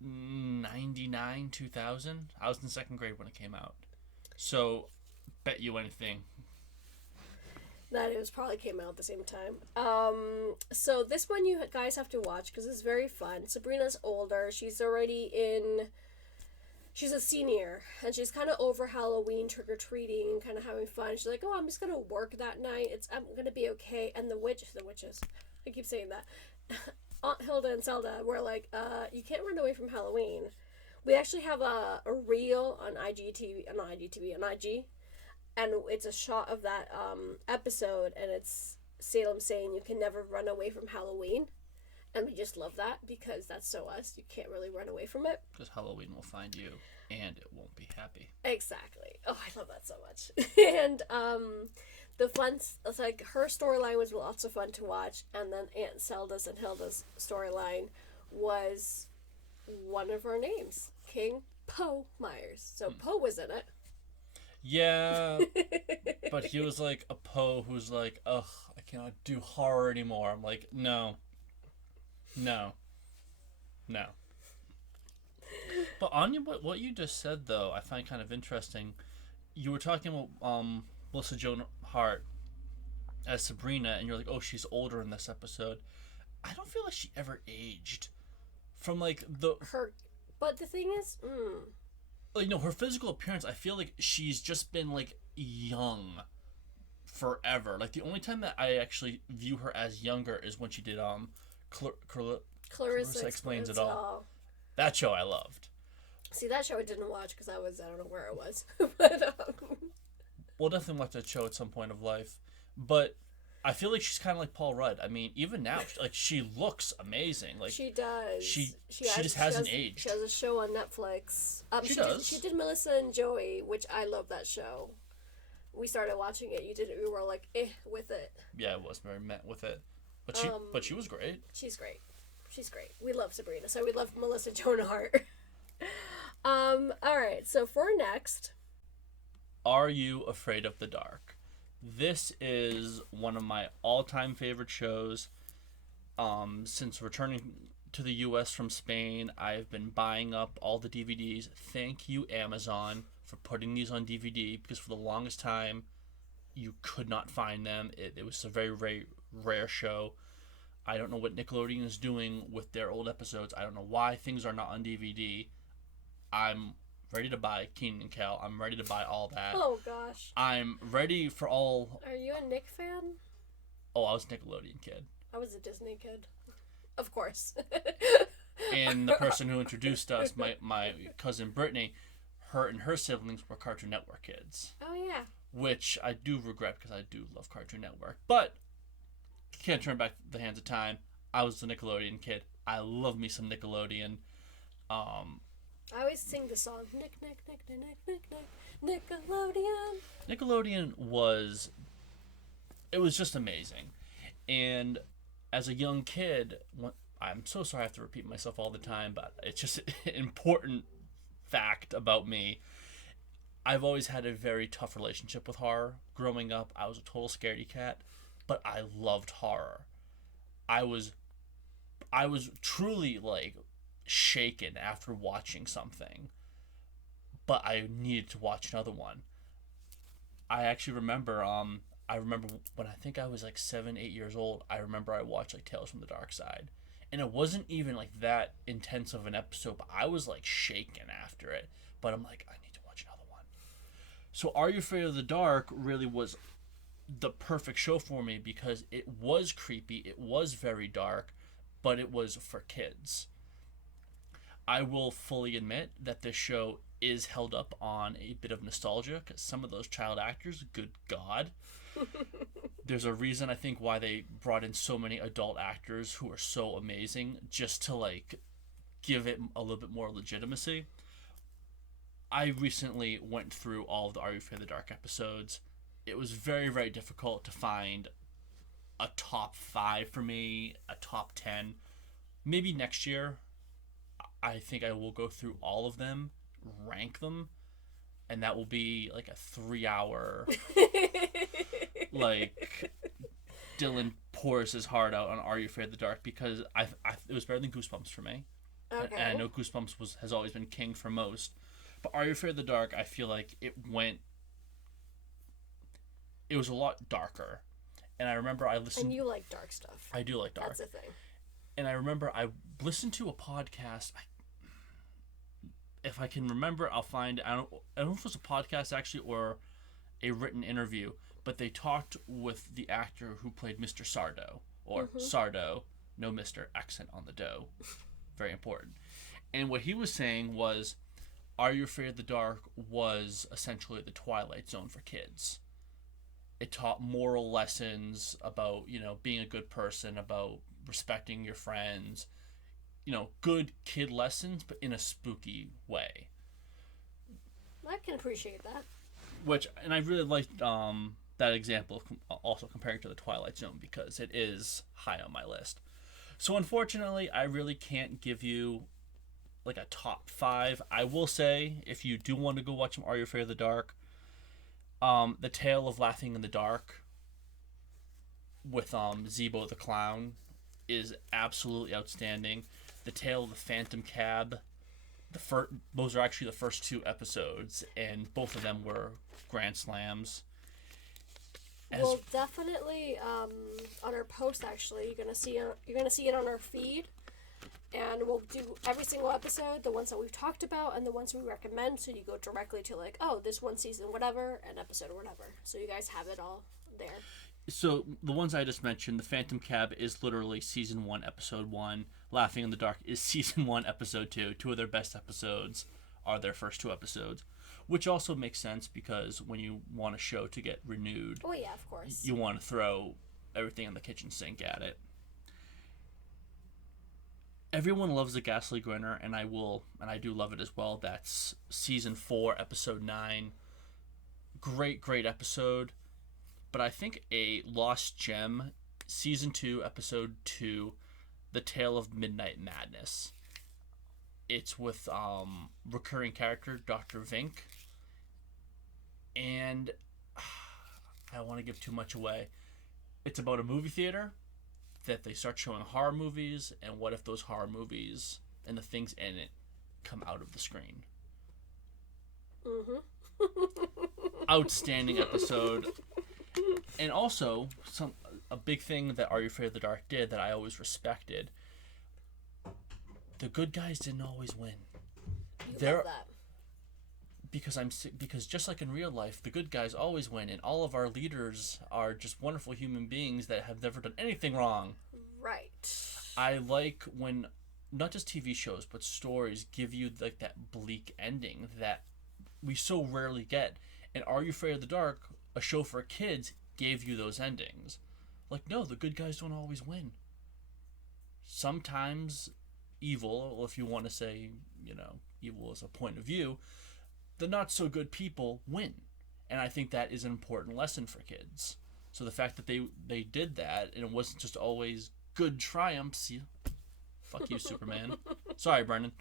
99, 2000. I was in 2nd grade when it came out. So, bet you anything. That it was probably came out at the same time. So this one you guys have to watch because it's very fun. Sabrina's older. She's already in she's a senior, and she's kind of over Halloween trick-or-treating and kind of having fun. She's like, oh, I'm just gonna work that night. I'm gonna be okay. And the witches, I keep saying that, Aunt Hilda and Zelda were like, you can't run away from Halloween. We actually have a reel on on IG, and it's a shot of that episode, and it's Salem saying you can never run away from Halloween. And we just love that because that's so us. You can't really run away from it. Because Halloween will find you, and it won't be happy. Exactly. Oh, I love that so much. And the fun, it's like her storyline was lots of fun to watch, and then Aunt Zelda's and Hilda's storyline was one of our names, King Poe Myers. So Poe was in it. Yeah, but he was like a Poe who's like, ugh, I cannot do horror anymore. I'm like, no. But Anya, what you just said though, I find kind of interesting. You were talking about Melissa Joan Hart as Sabrina, and you're like, oh, she's older in this episode. I don't feel like she ever aged. From like but the thing is, like, no, her physical appearance, I feel like she's just been like young forever. Like the only time that I actually view her as younger is when she did Clarissa Explains It All. That show I loved. See, that show I didn't watch because I don't know where it was. But we'll definitely watch that show at some point of life. But I feel like she's kind of like Paul Rudd. I mean, even now, like, she looks amazing. Like, she does. She just hasn't aged. She has a show on Netflix. She does. She did Melissa and Joey, which I love that show. We started watching it. You didn't. We were like, with it. Yeah, I was very met with it. But she was great. She's great. She's great. We love Sabrina, so we love Melissa Joan Hart. All right. So for next, Are You Afraid of the Dark? This is one of my all-time favorite shows. Since returning to the U.S. from Spain, I've been buying up all the DVDs. Thank you, Amazon, for putting these on DVD, because for the longest time, you could not find them. It was a very, very rare show. I don't know what Nickelodeon is doing with their old episodes. I don't know why things are not on DVD. I'm ready to buy Kenan and Kel. I'm ready to buy all that. Oh, gosh. I'm ready for all... Are you a Nick fan? Oh, I was a Nickelodeon kid. I was a Disney kid. Of course. And the person who introduced us, my cousin Brittany, her and her siblings were Cartoon Network kids. Oh, yeah. Which I do regret because I do love Cartoon Network. But can't turn back the hands of time. I was the Nickelodeon kid. I love me some Nickelodeon. I always sing the song, Nick, Nickelodeon. Nickelodeon was just amazing. And as a young kid, I'm so sorry I have to repeat myself all the time, but it's just an important fact about me. I've always had a very tough relationship with horror. Growing up, I was a total scaredy cat, but I loved horror. I was truly like shaken after watching something, but I needed to watch another one. I actually remember when I think I was like 7-8 years old, I remember I watched like Tales from the Dark Side, and it wasn't even like that intense of an episode, but I was like shaken after it. But I'm like, I need to watch another one. So Are You Afraid of the Dark really was the perfect show for me because it was creepy, it was very dark, but it was for kids. I will fully admit that this show is held up on a bit of nostalgia because some of those child actors, good God. There's a reason I think why they brought in so many adult actors who are so amazing, just to like give it a little bit more legitimacy. I recently went through all of the Are You Afraid of the Dark episodes. It was very, very difficult to find a top 5 for me, a top 10. Maybe next year, I think I will go through all of them, rank them, and that will be like a 3-hour, like, Dylan pours his heart out on Are You Afraid of the Dark, because it was better than Goosebumps for me. Okay. And I know Goosebumps has always been king for most. But Are You Afraid of the Dark, I feel like it was a lot darker. And I remember I listened... And you like dark stuff. I do like dark. That's the thing. And I remember I listened to a podcast. if I can remember, I'll find. I don't know if it was a podcast actually or a written interview, but they talked with the actor who played Mr. Sardo or Sardo, no Mr. accent on the dough, very important. And what he was saying was, Are You Afraid of the Dark was essentially the Twilight Zone for kids. It taught moral lessons about, being a good person, about respecting your friends, good kid lessons, but in a spooky way. I can appreciate that. And I really liked that example, also comparing to the Twilight Zone, because it is high on my list. So unfortunately, I really can't give you like a top 5. I will say, if you do want to go watch Are You Afraid of the Dark, The Tale of Laughing in the Dark with Zeebo the Clown is absolutely outstanding. The Tale of the Phantom Cab, those are actually the first 2 episodes, and both of them were grand slams. Well, definitely on our post, actually, you're gonna see it on our feed, and we'll do every single episode, the ones that we've talked about and the ones we recommend, so you go directly to like, oh, this one season whatever, an episode or whatever, so you guys have it all there. So the ones I just mentioned, the Phantom Cab is literally season 1, episode 1. Laughing in the Dark is season 1, episode 2. 2 of their best episodes are their first 2 episodes, which also makes sense because when you want a show to get renewed, oh yeah, of course, you want to throw everything in the kitchen sink at it. Everyone loves the Ghastly Grinner, and I do love it as well. That's season 4, episode 9. Great episode. But I think a lost gem, season 2, episode 2, The Tale of Midnight Madness. It's with recurring character Dr. Vink. And I don't want to give too much away. It's about a movie theater that they start showing horror movies, and what if those horror movies and the things in it come out of the screen. Outstanding episode. And also, a big thing that Are You Afraid of the Dark did that I always respected, the good guys didn't always win. Love that. Because just like in real life, the good guys always win, and all of our leaders are just wonderful human beings that have never done anything wrong. Right. I like when not just TV shows but stories give you like that bleak ending that we so rarely get. And Are You Afraid of the Dark, a show for kids, gave you those endings. Like, no, the good guys don't always win. Sometimes evil, if you want to say, evil is a point of view, the not so good people win. And I think that is an important lesson for kids. So the fact that they did that, and it wasn't just always good triumphs, fuck you, Superman. Sorry, Brendan.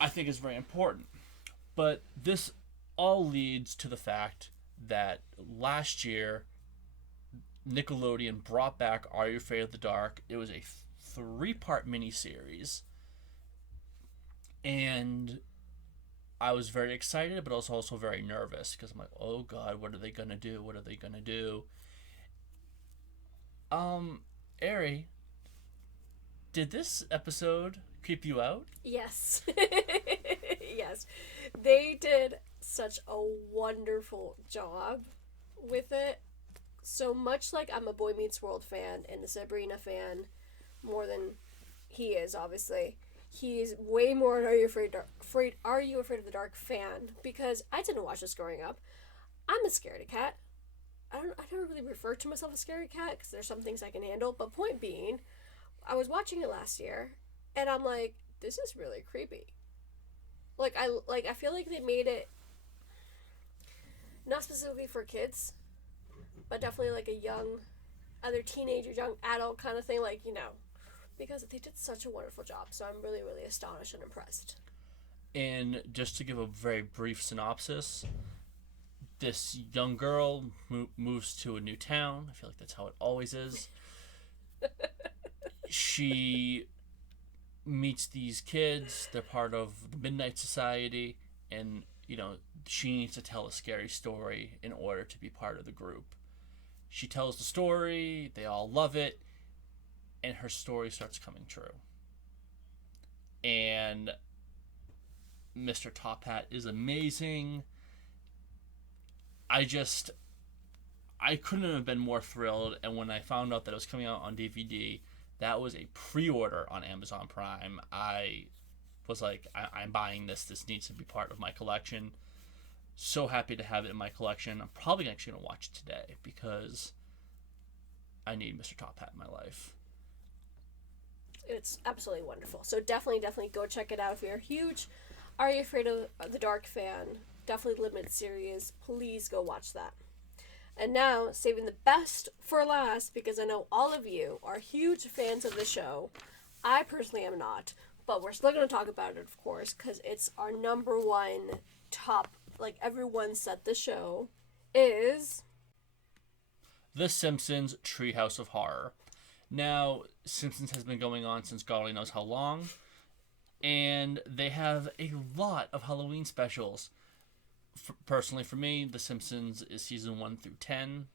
I think is very important. But this all leads to the fact that last year, Nickelodeon brought back Are You Afraid of the Dark? It was a 3-part miniseries. And I was very excited, but I was also very nervous because I'm like, oh God, what are they going to do? What are they going to do? Ari, did this episode creep you out? Yes. Yes. They did such a wonderful job with it. So much like I'm a Boy Meets World fan and a Sabrina fan more than he is, obviously. He's way more an Are You Afraid of the Dark fan, because I didn't watch this growing up. I'm a scaredy cat. I don't really refer to myself as a scaredy cat because there's some things I can handle. But point being, I was watching it last year, and I'm like, this is really creepy. I feel like they made it not specifically for kids, but definitely like a young, either teenager, young adult kind of thing, because they did such a wonderful job. So I'm really, really astonished and impressed. And just to give a very brief synopsis, this young girl moves to a new town. I feel like that's how it always is. She meets these kids. They're part of the Midnight Society, and she needs to tell a scary story in order to be part of the group. She tells the story, they all love it, and her story starts coming true. And Mr. Top Hat is amazing. I couldn't have been more thrilled, and when I found out that it was coming out on DVD, that was a pre-order on Amazon Prime. I was like, I'm buying this. This needs to be part of my collection. So happy to have it in my collection. I'm probably actually going to watch it today because I need Mr. Top Hat in my life. It's absolutely wonderful. So definitely go check it out if you're a huge Are You Afraid of the Dark fan. Definitely limited series. Please go watch that. And now, saving the best for last, because I know all of you are huge fans of the show. I personally am not, but we're still going to talk about it, of course, because it's our number one top, like everyone said the show, is... The Simpsons Treehouse of Horror. Now, Simpsons has been going on since God only knows how long, and they have a lot of Halloween specials. Personally, for me, The Simpsons is season 1 through 10,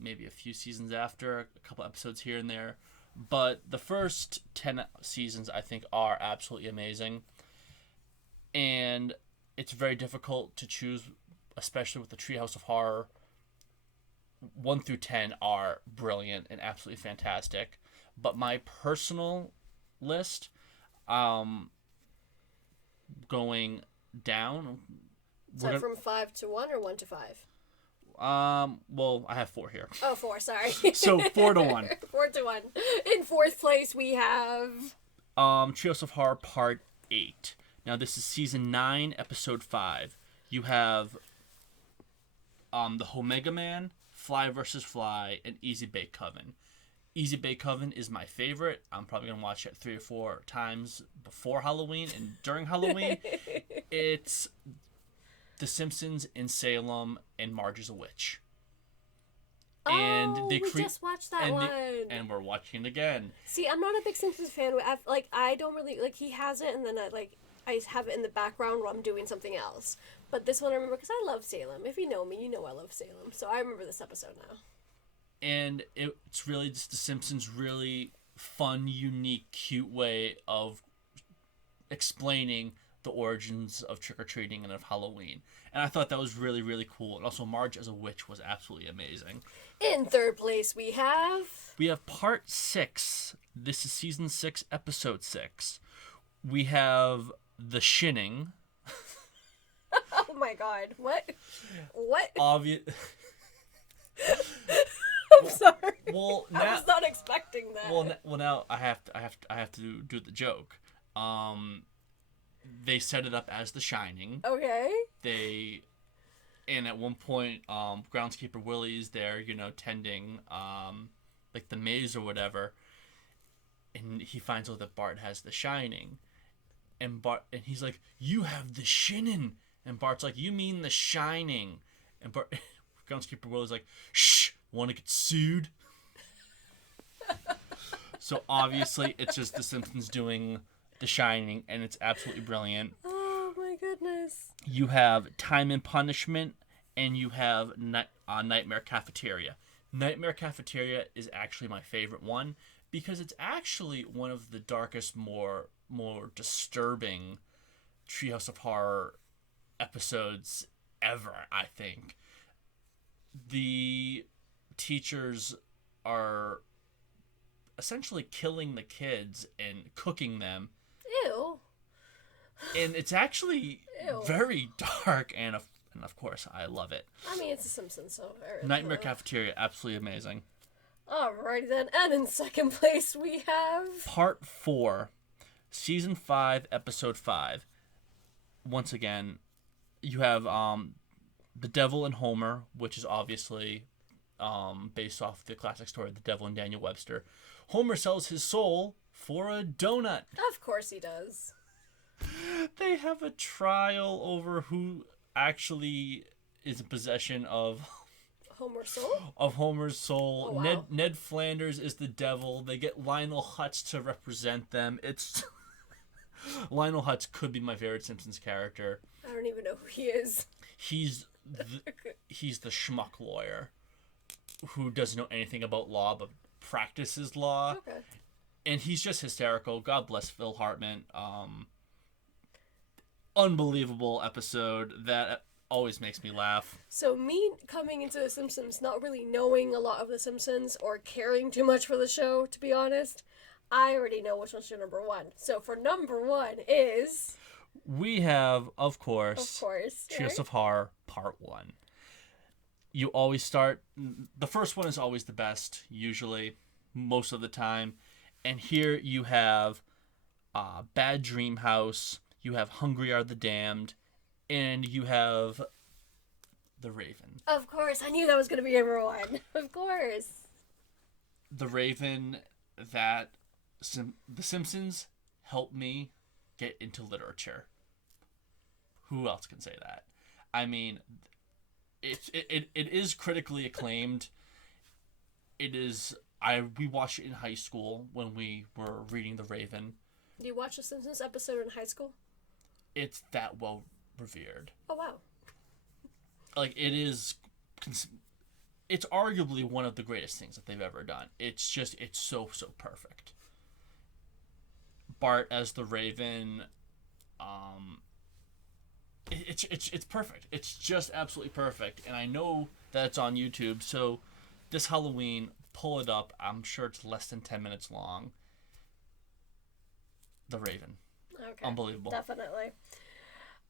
maybe a few seasons after, a couple episodes here and there. But the first 10 seasons, I think, are absolutely amazing. And it's very difficult to choose, especially with the Treehouse of Horror. 1 through 10 are brilliant and absolutely fantastic. But my personal list, going down... So from 5 to 1 or 1 to 5? Well, I have 4 here. Oh, 4, sorry. So 4 to 1. 4 to 1. In 4th place, we have... Treehouse of Horror Part 8. Now, this is Season 9, Episode 5. You have, the Omega Man, Fly vs. Fly, and Easy Bake Coven. Easy Bake Coven is my favorite. I'm probably going to watch it 3 or 4 times before Halloween and during Halloween. It's... The Simpsons in Salem, and Marge is a witch. And we just watched that one. And we're watching it again. See, I'm not a big Simpsons fan. I don't really... Like, he has it, and then I have it in the background while I'm doing something else. But this one I remember because I love Salem. If you know me, you know I love Salem. So I remember this episode now. And it's really just The Simpsons' really fun, unique, cute way of explaining the origins of trick-or-treating and of Halloween. And I thought that was really, really cool. And also Marge as a witch was absolutely amazing. In 3rd place, we have Part 6. This is Season 6, Episode 6. We have The Shinning. Oh my god. What? Obvious. I'm sorry. Well, I was not expecting that. Well, now I have to do the joke. They set it up as The Shining. Okay. And at one point, groundskeeper Willie's there, tending, like the maze or whatever, and he finds out that Bart has The Shining, and he's like, "You have The Shinin," and Bart's like, "You mean The Shining," and groundskeeper Willie's like, "Shh, want to get sued?" So obviously, it's just The Simpsons doing The Shining, and it's absolutely brilliant. Oh my goodness. You have Time and Punishment, and you have Nightmare Cafeteria. Nightmare Cafeteria is actually my favorite one because it's actually one of the darkest, more disturbing Treehouse of Horror episodes ever, I think. The teachers are essentially killing the kids and cooking them. Ew. And it's actually very dark, and of course, I love it. I mean, it's The Simpsons, so... Nightmare Cafeteria, absolutely amazing. Alrighty then, and in 2nd place we have... Part 4, Season 5, Episode 5. Once again, you have The Devil and Homer, which is obviously based off the classic story of The Devil and Daniel Webster. Homer sells his soul for a donut. Of course he does. They have a trial over who actually is in possession of Homer's soul? Of Homer's soul. Oh, wow. Ned Flanders is the devil. They get Lionel Hutz to represent them. It's Lionel Hutz could be my favorite Simpsons character. I don't even know who he is. He's the schmuck lawyer who doesn't know anything about law but practices law. Okay. And he's just hysterical. God bless Phil Hartman. unbelievable episode that always makes me laugh. So me coming into The Simpsons, not really knowing a lot of The Simpsons or caring too much for the show, to be honest, I already know which one's your number one. So for number one is... We have, of Of course, course. Cheers Right? of Horror Part 1. You always start... The first one is always the best, usually, most of the time. And here you have Bad Dream House, you have Hungry Are the Damned, and you have The Raven. Of course. I knew that was going to be number one. Of course. The Raven that The Simpsons helped me get into literature. Who else can say that? I mean, it is critically acclaimed. It is... we watched it in high school when we were reading The Raven. Did you watch The Simpsons episode in high school? It's that well revered. Oh, wow. Like, it is... It's arguably one of the greatest things that they've ever done. It's just... It's so perfect. Bart as the Raven... It's perfect. It's just absolutely perfect. And I know that it's on YouTube, so this Halloween, pull it up. I'm sure it's less than 10 minutes long. The Raven. Okay. Unbelievable. Definitely.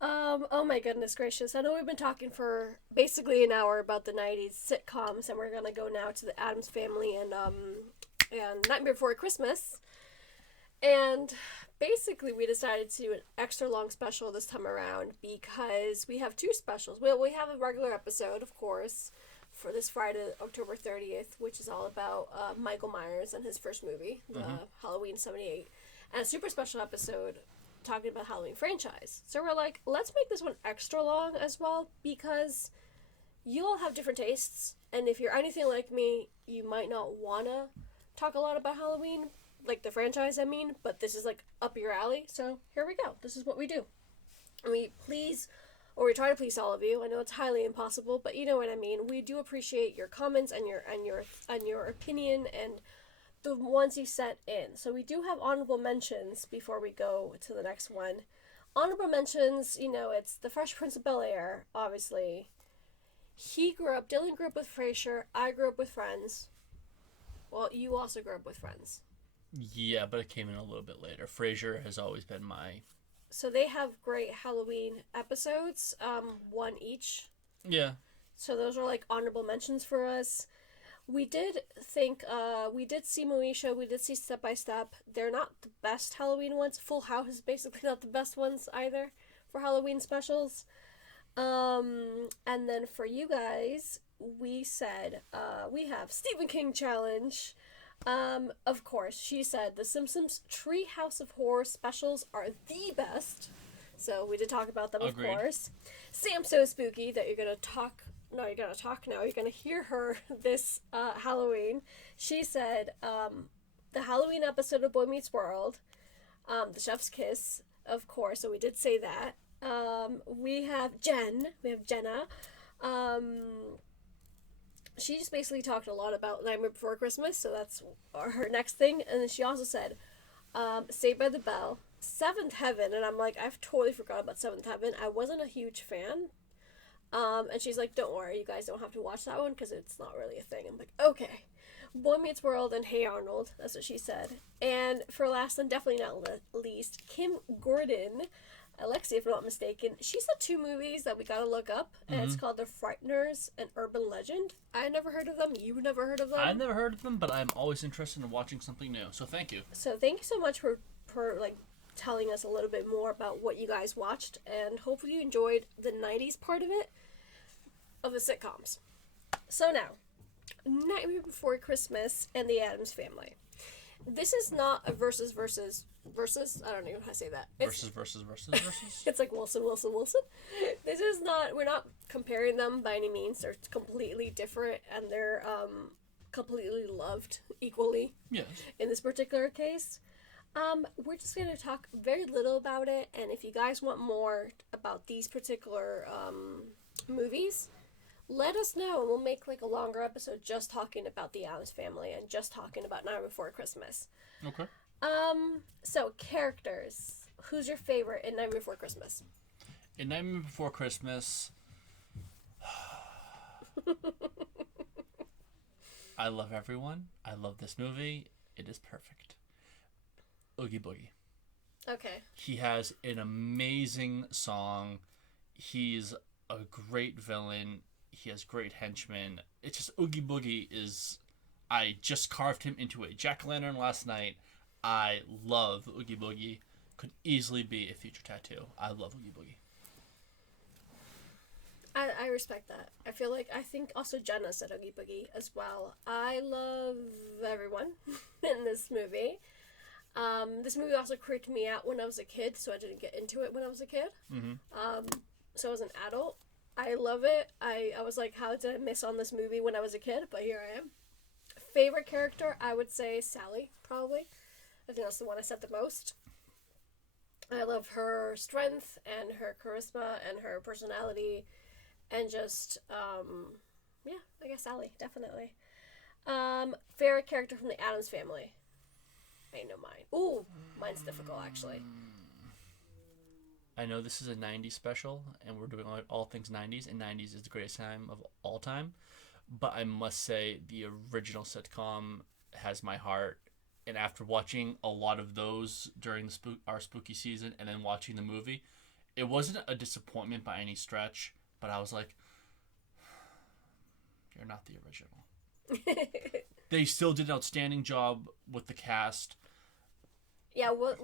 Oh my goodness gracious. I know we've been talking for basically an hour about the 90s sitcoms, and we're going to go now to the Addams Family and Nightmare Before Christmas. And basically we decided to do an extra long special this time around because we have two specials. Well, we have a regular episode, of course, for this Friday, October 30th, which is all about Michael Myers and his first movie, Halloween 78, and a super special episode talking about Halloween franchise. So we're like, let's make this one extra long as well, because you all have different tastes, and if you're anything like me, you might not want to talk a lot about Halloween, like the franchise, I mean, but this is like up your alley, so here we go. This is what we do. And we try to please all of you. I know it's highly impossible, but you know what I mean. We do appreciate your comments and your opinion and the ones you sent in. So we do have honorable mentions before we go to the next one. Honorable mentions, it's the Fresh Prince of Bel-Air, obviously. Dylan grew up with Frasier. I grew up with Friends. Well, you also grew up with Friends. Yeah, but it came in a little bit later. Frasier has always been my... So they have great Halloween episodes, one each. Yeah. So those are like honorable mentions for us. We did see Moesha, we did see Step by Step. They're not the best Halloween ones. Full House is basically not the best ones either for Halloween specials. And then for you guys, we said, we have Stephen King Challenge. Of course, she said the Simpsons Treehouse of Horror specials are the best. So we did talk about them, Agreed. Of course. Sam's so spooky that you're gonna talk now. You're gonna hear her this Halloween. She said the Halloween episode of Boy Meets World, The Chef's Kiss, of course. So we did say that. We have Jenna. She just basically talked a lot about Nightmare Before Christmas, so that's her next thing. And then she also said, Saved by the Bell, Seventh Heaven, and I'm like, I've totally forgot about Seventh Heaven. I wasn't a huge fan. And she's like, don't worry, you guys don't have to watch that one because it's not really a thing. I'm like, okay. Boy Meets World and Hey Arnold, that's what she said. And for last and definitely not least, Kim Gordon, Alexia, if I'm not mistaken, she said two movies that we gotta look up, and it's called The Frighteners and Urban Legend. I never heard of them. You've never heard of them? I've never heard of them, but I'm always interested in watching something new, so thank you. So thank you so much for like telling us a little bit more about what you guys watched, and hopefully you enjoyed the 90s part of it, of the sitcoms. So now, Nightmare Before Christmas and the Addams Family. This is not a versus. I don't even know how to say that. Versus. It's like Wilson. This is not, we're not comparing them by any means. They're completely different, and they're completely loved equally. Yes. In this particular case. We're just going to talk very little about it, and if you guys want more about these particular movies, let us know, and we'll make like a longer episode just talking about the Addams Family and just talking about Nightmare Before Christmas. Okay. So characters. Who's your favorite in Nightmare Before Christmas? In Nightmare Before Christmas, I love everyone. I love this movie. It is perfect. Oogie Boogie. Okay. He has an amazing song. He's a great villain. He has great henchmen. It's just Oogie Boogie is... I just carved him into a jack-o'-lantern last night. I love Oogie Boogie. Could easily be a future tattoo. I love Oogie Boogie. I respect that. I think also Jenna said Oogie Boogie as well. I love everyone in this movie. This movie also creeped me out when I was a kid, so I didn't get into it when I was a kid. Mm-hmm. So as an adult, I love it. I was like, how did I miss on this movie when I was a kid? But here I am. Favorite character, I would say Sally, probably. I think that's the one I said the most. I love her strength and her charisma and her personality and just, yeah, I guess Sally, definitely. Favorite character from the Addams family. I know mine. Ooh, mine's difficult, actually. I know this is a 90s special, and we're doing all things 90s, and 90s is the greatest time of all time. But I must say, the original sitcom has my heart. And after watching a lot of those during our spooky season, and then watching the movie, it wasn't a disappointment by any stretch. But I was like, you're not the original. They still did an outstanding job with the cast. Yeah, we'll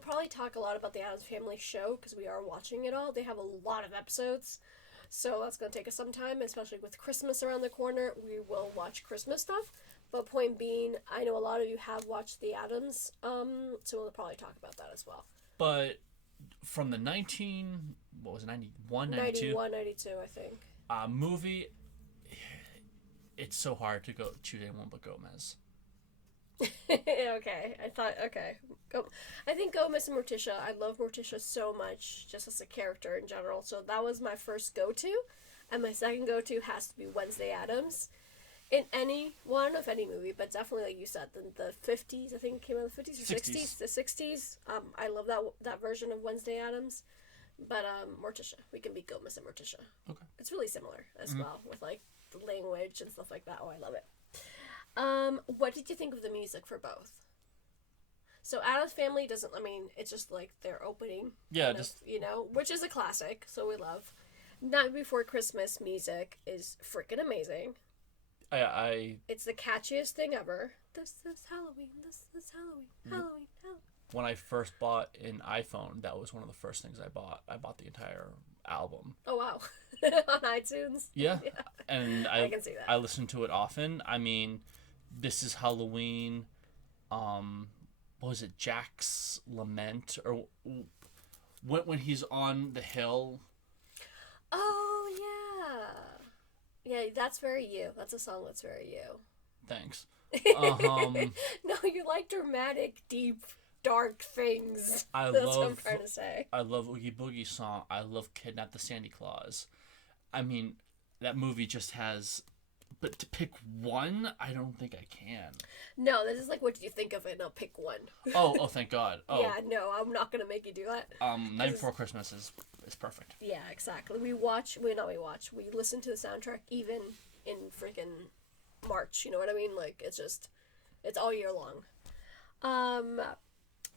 probably talk a lot about the Addams Family show because we are watching it all. They have a lot of episodes, so that's going to take us some time, especially with Christmas around the corner. We will watch Christmas stuff, but point being, I know a lot of you have watched the Addams, so we'll probably talk about that as well. But from the 91, 92? 91, 92, I think. Movie, it's so hard to choose anyone but Gomez. Okay, I think Gomez and Morticia, I love Morticia so much, just as a character in general, so that was my first go-to, and my second go-to has to be Wednesday Addams, in any one of any movie, but definitely, like you said, the 50s, I think it came out in the 50s or 60s, the 60s, I love that version of Wednesday Addams, but, Morticia, we can be Gomez and Morticia. Okay. It's really similar as well, with, like, the language and stuff like that. Oh, I love it. What did you think of the music for both? So Addams Family it's just like their opening. Yeah, which is a classic, so we love. Night Before Christmas music is freaking amazing. It's the catchiest thing ever. This is Halloween, this is Halloween. When I first bought an iPhone, that was one of the first things I bought. I bought the entire album. Oh, wow. On iTunes? Yeah. And I can see that. I listen to it often. I mean, This is Halloween. What was it? Jack's Lament, or when he's on the hill. Oh yeah, that's very you. That's a song that's very you. Thanks. No, you like dramatic, deep, dark things. That's what I'm trying to say. I love Oogie Boogie's song. I love Kidnap the Sandy Claus. I mean, that movie just has... But to pick one, I don't think I can. No, this is like, what did you think of it? No, pick one. Oh, thank God. Oh. Yeah, no, I'm not going to make you do that. Night Before Christmas is perfect. Yeah, exactly. We listen to the soundtrack even in freaking March, you know what I mean? Like, it's all year long.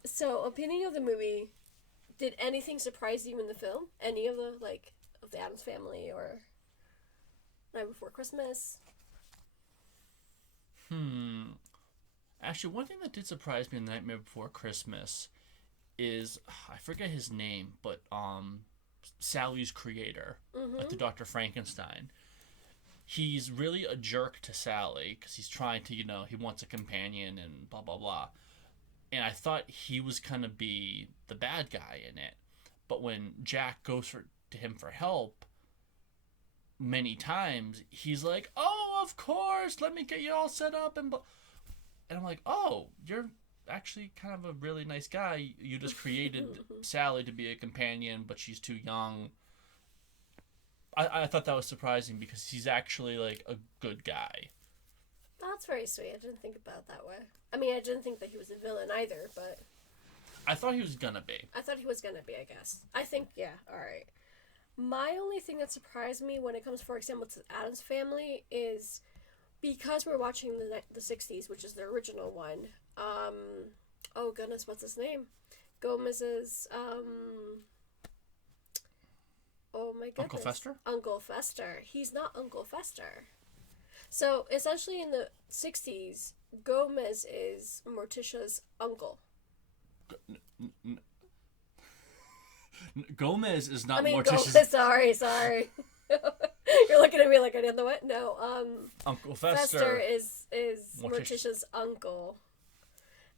So, opinion of the movie, did anything surprise you in the film? Any of the Addams Family or Night Before Christmas? Actually, one thing that did surprise me in The Nightmare Before Christmas is, I forget his name, but Sally's creator, like the Dr. Frankenstein. He's really a jerk to Sally because he's trying to, he wants a companion and blah, blah, blah. And I thought he was going to be the bad guy in it. But when Jack goes to him for help, many times, he's like, oh, of course, let me get you all set up. And I'm like, oh, you're actually kind of a really nice guy. You just created Sally to be a companion, but she's too young. I thought that was surprising because he's actually, like, a good guy. That's very sweet. I didn't think about it that way. I mean, I didn't think that he was a villain either, but... I thought he was gonna be. I thought he was gonna be, I guess. I think, yeah, alright. My only thing that surprised me when it comes, for example, to the Addams Family is because we're watching the 60s, which is the original one. Oh goodness, what's his name? Gomez's, oh my goodness. Uncle Fester? Uncle Fester. He's not Uncle Fester. So, essentially in the 60s, Gomez is Morticia's uncle. Gomez is not Morticia's... Morticia's... Sorry. You're looking at me like I didn't know it. No, Uncle Fester. Fester is Morticia's uncle.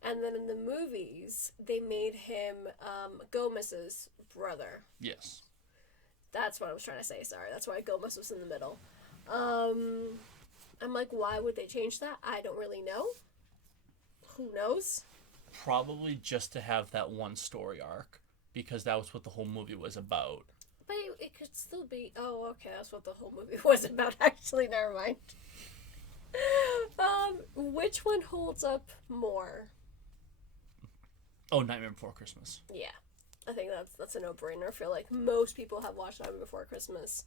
And then in the movies, they made him Gomez's brother. Yes. That's what I was trying to say, sorry. That's why Gomez was in the middle. I'm like, why would they change that? I don't really know. Who knows? Probably just to have that one story arc, because that was what the whole movie was about. But it could still be... Oh, okay, that's what the whole movie was about, actually. Never mind. Which one holds up more? Oh, Nightmare Before Christmas. Yeah. I think that's a no-brainer. I feel like most people have watched Nightmare Before Christmas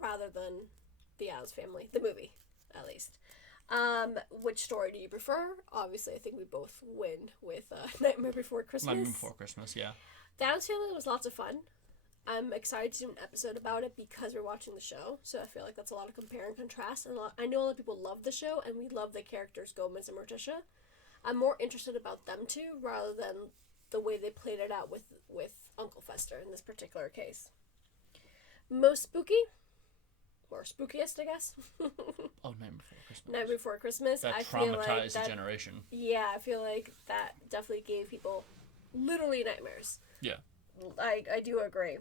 rather than The Addams Family. The movie, at least. Which story do you prefer? Obviously, I think we both win with Nightmare Before Christmas. Nightmare Before Christmas, yeah. The Addams Family was lots of fun. I'm excited to do an episode about it because we're watching the show, so I feel like that's a lot of compare and contrast. And I know a lot of people love the show, and we love the characters Gomez and Morticia. I'm more interested about them two rather than the way they played it out with Uncle Fester in this particular case. Most spooky? Or spookiest, I guess. Oh, Nightmare Before Christmas. Nightmare Before Christmas. That I traumatized feel like a generation. Yeah, I feel like that definitely gave people literally nightmares. Yeah. I do agree.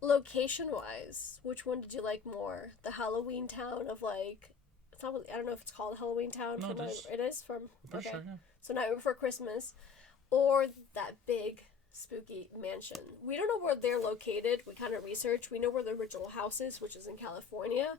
Location-wise, which one did you like more? The Halloween town of, like... It's not really, I don't know if it's called Halloween Town. No, from it is? From... For okay. sure, yeah. So Night Before Christmas. Or that big, spooky mansion. We don't know where they're located. We kind of researched. We know where the original house is, which is in California.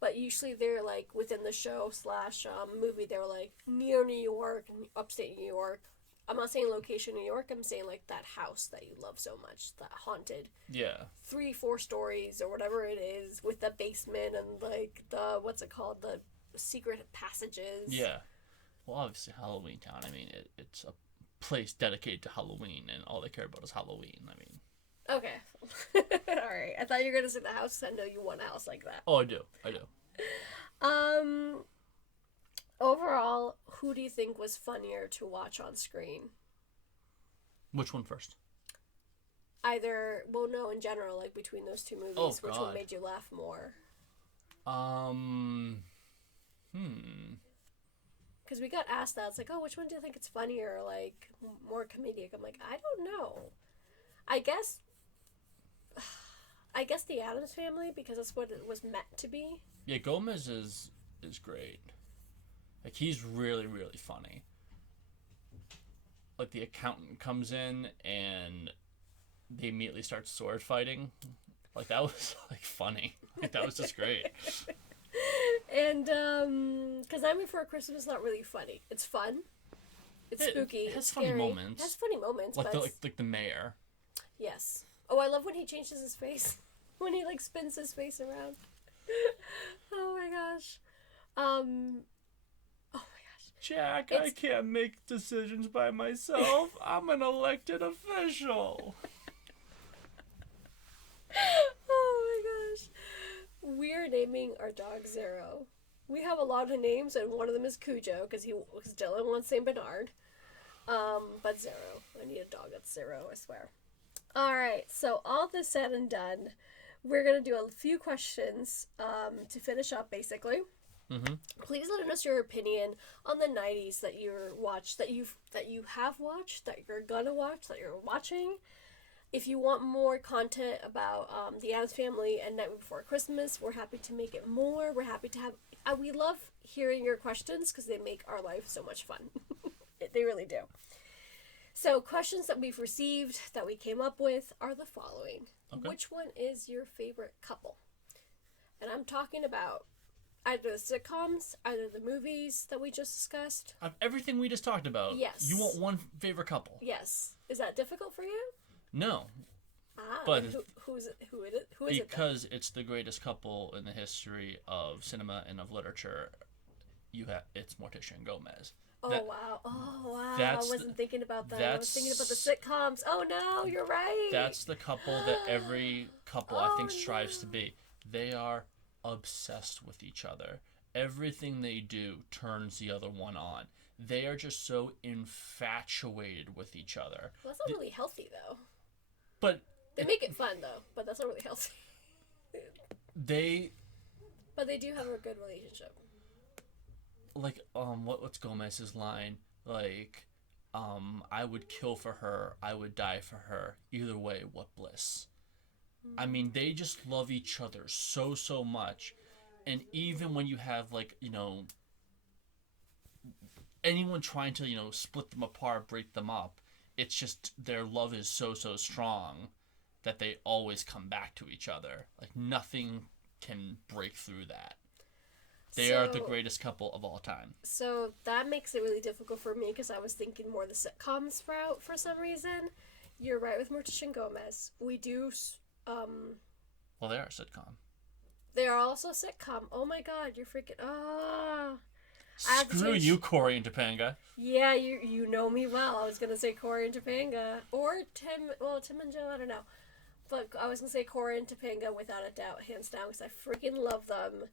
But usually they're, like, within the show / movie, they're, like, near New York, upstate New York. I'm not saying location New York. I'm saying, like, that house that you love so much. That haunted. Yeah. 3-4 stories or whatever it is with the basement and, like, the, what's it called? The secret passages. Yeah. Well, obviously Halloween Town. I mean, it's a place dedicated to Halloween, and all they care about is Halloween. I mean. Okay. Alright. I thought you were going to say the house. I know you want a house like that. Oh, I do. Overall, who do you think was funnier to watch on screen? Which one first? Either, well, no, in general, like between those two movies, which one made you laugh more? Because we got asked that. It's like, oh, which one do you think it's funnier, or like more comedic? I'm like, I don't know. I guess the Addams Family, because that's what it was meant to be. Yeah, Gomez is great. Like, he's really, really funny. Like, the accountant comes in and they immediately start sword fighting. Like, that was, like, funny. Like, that was just great. And, because Nightmare Before Christmas is not really funny. It's fun. It's spooky. It has scary. funny moments. It has funny moments, like but... like the mayor. Yes. Oh, I love when he changes his face. When he, like, spins his face around. Oh, my gosh. Oh, my gosh. Jack, I can't make decisions by myself. I'm an elected official. Oh, my gosh. We're naming our dog Zero. We have a lot of names, and one of them is Cujo, because Dylan wants St. Bernard. But Zero. I need a dog that's Zero, I swear. Alright, so all this said and done, we're going to do a few questions to finish up, basically. Mm-hmm. Please let us know your opinion on the 90s that you watched, that you have watched, that you're gonna watch, that you're watching. If you want more content about the Addams Family and Night Before Christmas, we're happy to make it more. We're happy to have... we love hearing your questions because they make our life so much fun. They really do. So, questions that we've received, that we came up with, are the following. Okay. Which one is your favorite couple? And I'm talking about Either the sitcoms, either the movies that we just discussed. Of everything we just talked about, Yes. you want one favorite couple. Yes. Is that difficult for you? No. But who is it? Because it's the greatest couple in the history of cinema and of literature. It's Morticia and Gomez. Wow! I wasn't thinking about that. I was thinking about the sitcoms. Oh no, you're right. That's the couple that every couple I think strives to be. They are obsessed with each other. Everything they do turns the other one on. They are just so infatuated with each other. Well, that's not really healthy though. But they make it fun though. But that's not really healthy. But they do have a good relationship. Like, what's Gomez's line? Like, I would kill for her, I would die for her. Either way, what bliss. I mean, they just love each other so much. And even when you have, like, anyone trying to, split them apart, break them up, it's just their love is so strong that they always come back to each other. Like, nothing can break through that. They are the greatest couple of all time. So that makes it really difficult for me because I was thinking more the sitcoms route for some reason. You're right with Morticia and Gomez. We do... Well, they are a sitcom. They are also a sitcom. Oh my god, you're freaking... Screw you, Corey and Topanga. Yeah, you know me well. I was going to say Corey and Topanga. Or Tim... Well, Tim and Jill, I don't know. But I was going to say Corey and Topanga without a doubt, hands down, because I freaking love them.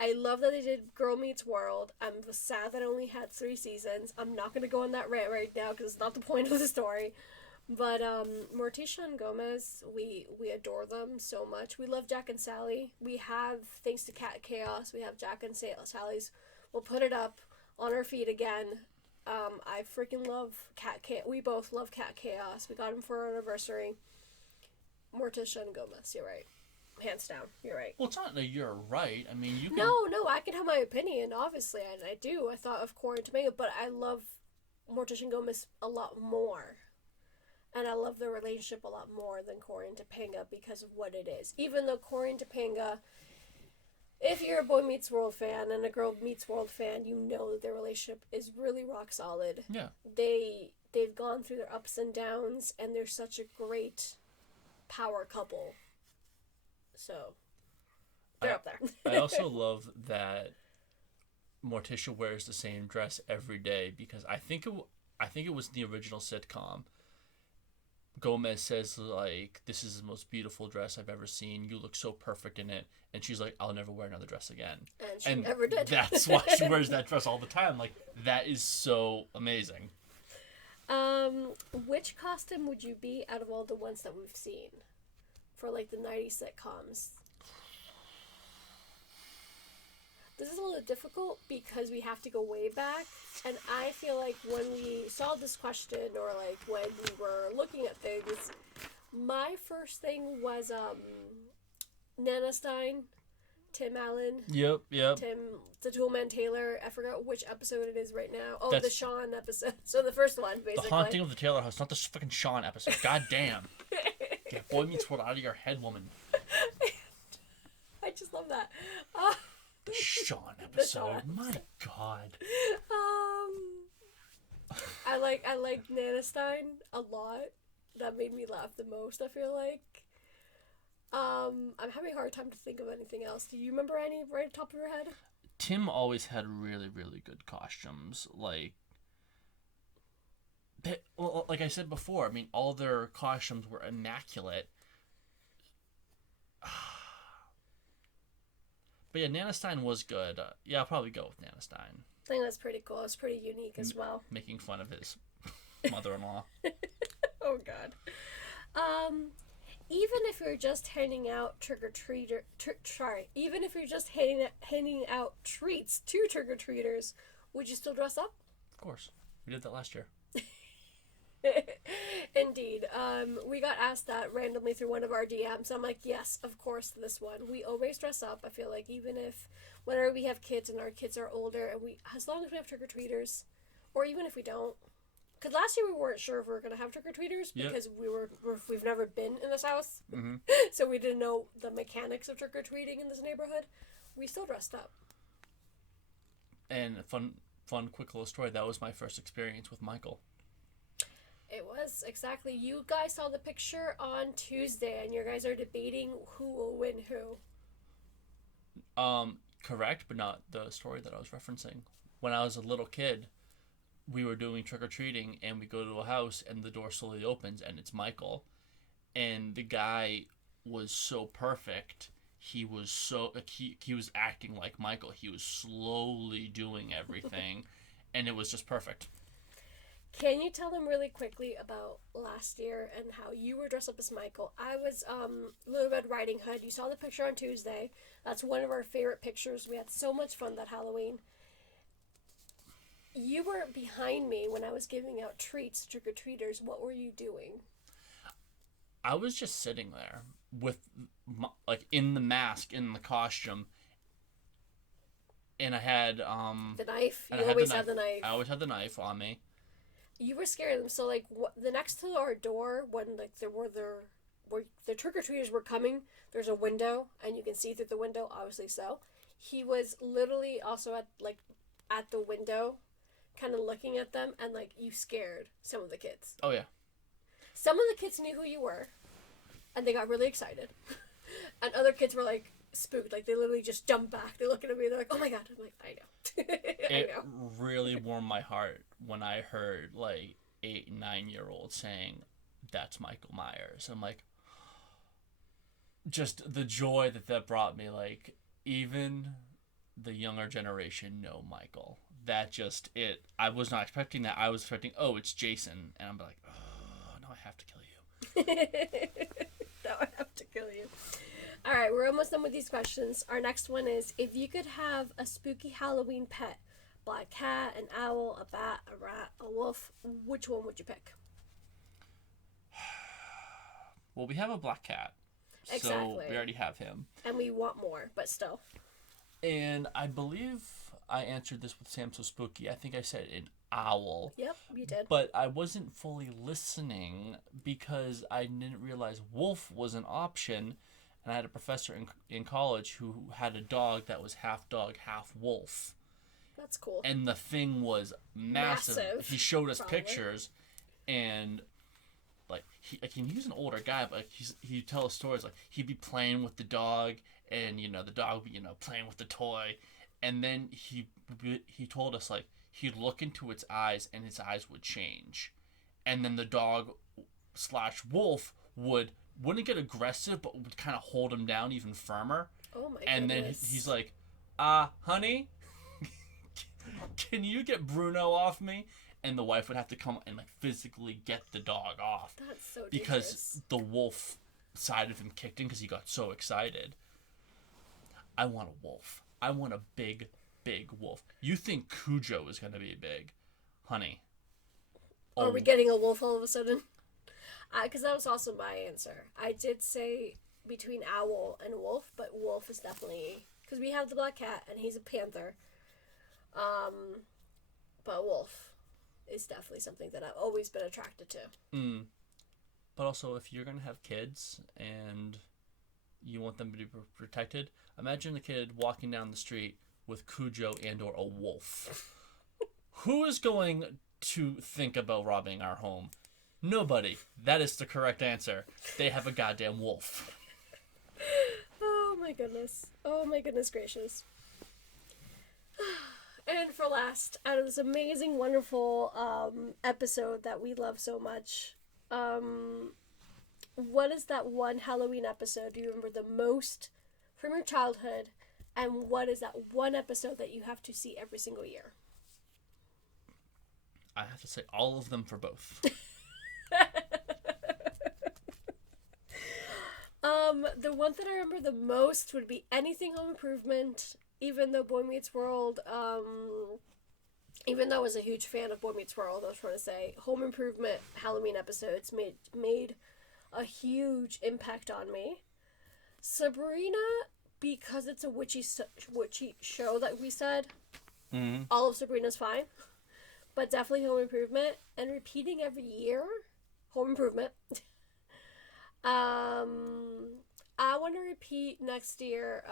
I love that they did Girl Meets World. I'm sad that it only had 3 seasons. I'm not going to go on that rant right now because it's not the point of the story. But Morticia and Gomez, we adore them so much. We love Jack and Sally. We have, thanks to Cat Chaos, we have Jack and Sally's. We'll put it up on our feed again. I freaking love Cat Chaos. We both love Cat Chaos. We got him for our anniversary. Morticia and Gomez, you're right. Hands down, you're right. Well, it's not that you're right. I mean, you can... No, I can have my opinion, obviously, and I do. I thought of Corey and Topanga, but I love Morticia and Gomez a lot more. And I love their relationship a lot more than Corey and Topanga because of what it is. Even though Corey and Topanga, if you're a Boy Meets World fan and a Girl Meets World fan, you know that their relationship is really rock solid. Yeah. They've gone through their ups and downs, and they're such a great power couple. So, they're up there. I also love that Morticia wears the same dress every day because I think it was the original sitcom. Gomez says, like, this is the most beautiful dress I've ever seen. You look so perfect in it. And she's like, I'll never wear another dress again. And she never did. That's why she wears that dress all the time. Like, that is so amazing. Which costume would you be out of all the ones that we've seen for, like, the 90s sitcoms? This is a little difficult because we have to go way back, and I feel like when we saw this question, or like when we were looking at things, my first thing was Nana Stein, Tim Allen. Yep. Tim, the Toolman Taylor. I forgot which episode it is right now. Oh, the Sean episode. So the first one, basically. The Haunting of the Taylor House, not the fucking Sean episode. God damn. Get Boy Meets World out of your head, woman. I just love that. The Sean episode. My God. I like Nana Stein a lot. That made me laugh the most, I feel like. I'm having a hard time to think of anything else. Do you remember any right at the top of your head? Tim always had really, really good costumes. Like I said before, I mean, all their costumes were immaculate. But yeah, Nana Stein was good. Yeah, I'll probably go with Nana Stein. I think that's pretty cool. It's pretty unique as well. Making fun of his mother-in-law. Oh, God. Even if you're just handing out even if you're just handing out treats to trick-or-treaters, would you still dress up? Of course. We did that last year. Indeed. We got asked that randomly through one of our DMs. I'm like, yes, of course, this one. We always dress up. I feel like even if, whenever we have kids and our kids are older, and as long as we have trick-or-treaters, or even if we don't, because last year we weren't sure if we were going to have trick-or-treaters because we've never been in this house, mm-hmm. So we didn't know the mechanics of trick-or-treating in this neighborhood. We still dressed up. And fun quick little story. That was my first experience with Michael. It was, exactly. You guys saw the picture on Tuesday, and you guys are debating who will win who. Correct, but not the story that I was referencing. When I was a little kid, we were doing trick or treating, and we go to a house, and the door slowly opens, and it's Michael. And the guy was so perfect. He was so he was acting like Michael. He was slowly doing everything, and it was just perfect. Can you tell them really quickly about last year and how you were dressed up as Michael? I was Little Red Riding Hood. You saw the picture on Tuesday. That's one of our favorite pictures. We had so much fun that Halloween. You were behind me when I was giving out treats to trick-or-treaters. What were you doing? I was just sitting there with like in the mask, in the costume, and I had The knife. and You I had always the knife. had the knife. I always had the knife on me. You were scared of them. So like the next to our door, when like where the trick or treaters were coming, there's a window and you can see through the window. Obviously, so he was literally also at the window, kind of looking at them, and like you scared some of the kids. Oh yeah. Some of the kids knew who you were, and they got really excited, and other kids were like spooked. Like they literally just jumped back. They're looking at me. They're like, "Oh my god!" I'm like, "I know." It really warmed my heart when I heard like 8 and 9 year olds saying, "That's Michael Myers." I'm like, just the joy that brought me. Like even the younger generation know Michael. That just it. I was not expecting that. I was expecting, oh, it's Jason, and I'm like, oh, no, I have to kill you. Now I have to kill you. All right, we're almost done with these questions. Our next one is, if you could have a spooky Halloween pet, black cat, an owl, a bat, a rat, a wolf, which one would you pick? Well, we have a black cat, so Exactly. we already have him. And we want more, but still. And I believe I answered this with Sam So Spooky. I think I said an owl. Yep, you did. But I wasn't fully listening because I didn't realize wolf was an option. And I had a professor in college who had a dog that was half dog, half wolf. That's cool. And the thing was massive. He showed us probably. pictures, and like he was an older guy, but like, he'd tell us stories. Like he'd be playing with the dog, and the dog would be playing with the toy, and then he told us like he'd look into its eyes, and his eyes would change, and then the dog / wolf wouldn't get aggressive, but would kind of hold him down even firmer. Oh my and goodness. then he's like, honey, can you get Bruno off me? And the wife would have to come and like physically get the dog off. That's so dangerous. Because the wolf side of him kicked in because he got so excited. I want a wolf. I want a big wolf. You think Cujo is going to be big, honey? Are we getting a wolf all of a sudden? Because that was also my answer. I did say between owl and wolf, but wolf is definitely, because we have the black cat and he's a panther. But wolf is definitely something that I've always been attracted to. But also, if you're gonna have kids and you want them to be protected, imagine the kid walking down the street with Cujo and/or a wolf. Who is going to think about robbing our home? Nobody. That is the correct answer. They have a goddamn wolf. Oh my goodness. Oh my goodness gracious. And for last, out of this amazing, wonderful episode that we love so much, what is that one Halloween episode do you remember the most from your childhood? And what is that one episode that you have to see every single year? I have to say all of them for both. The one that I remember the most would be anything Home Improvement, even though Boy Meets World, even though I was a huge fan of Boy Meets World, I was trying to say, Home Improvement Halloween episodes made a huge impact on me. Sabrina, because it's a witchy show that we said, all of Sabrina's fine, but definitely Home Improvement, and repeating every year, Home Improvement. I want to repeat next year,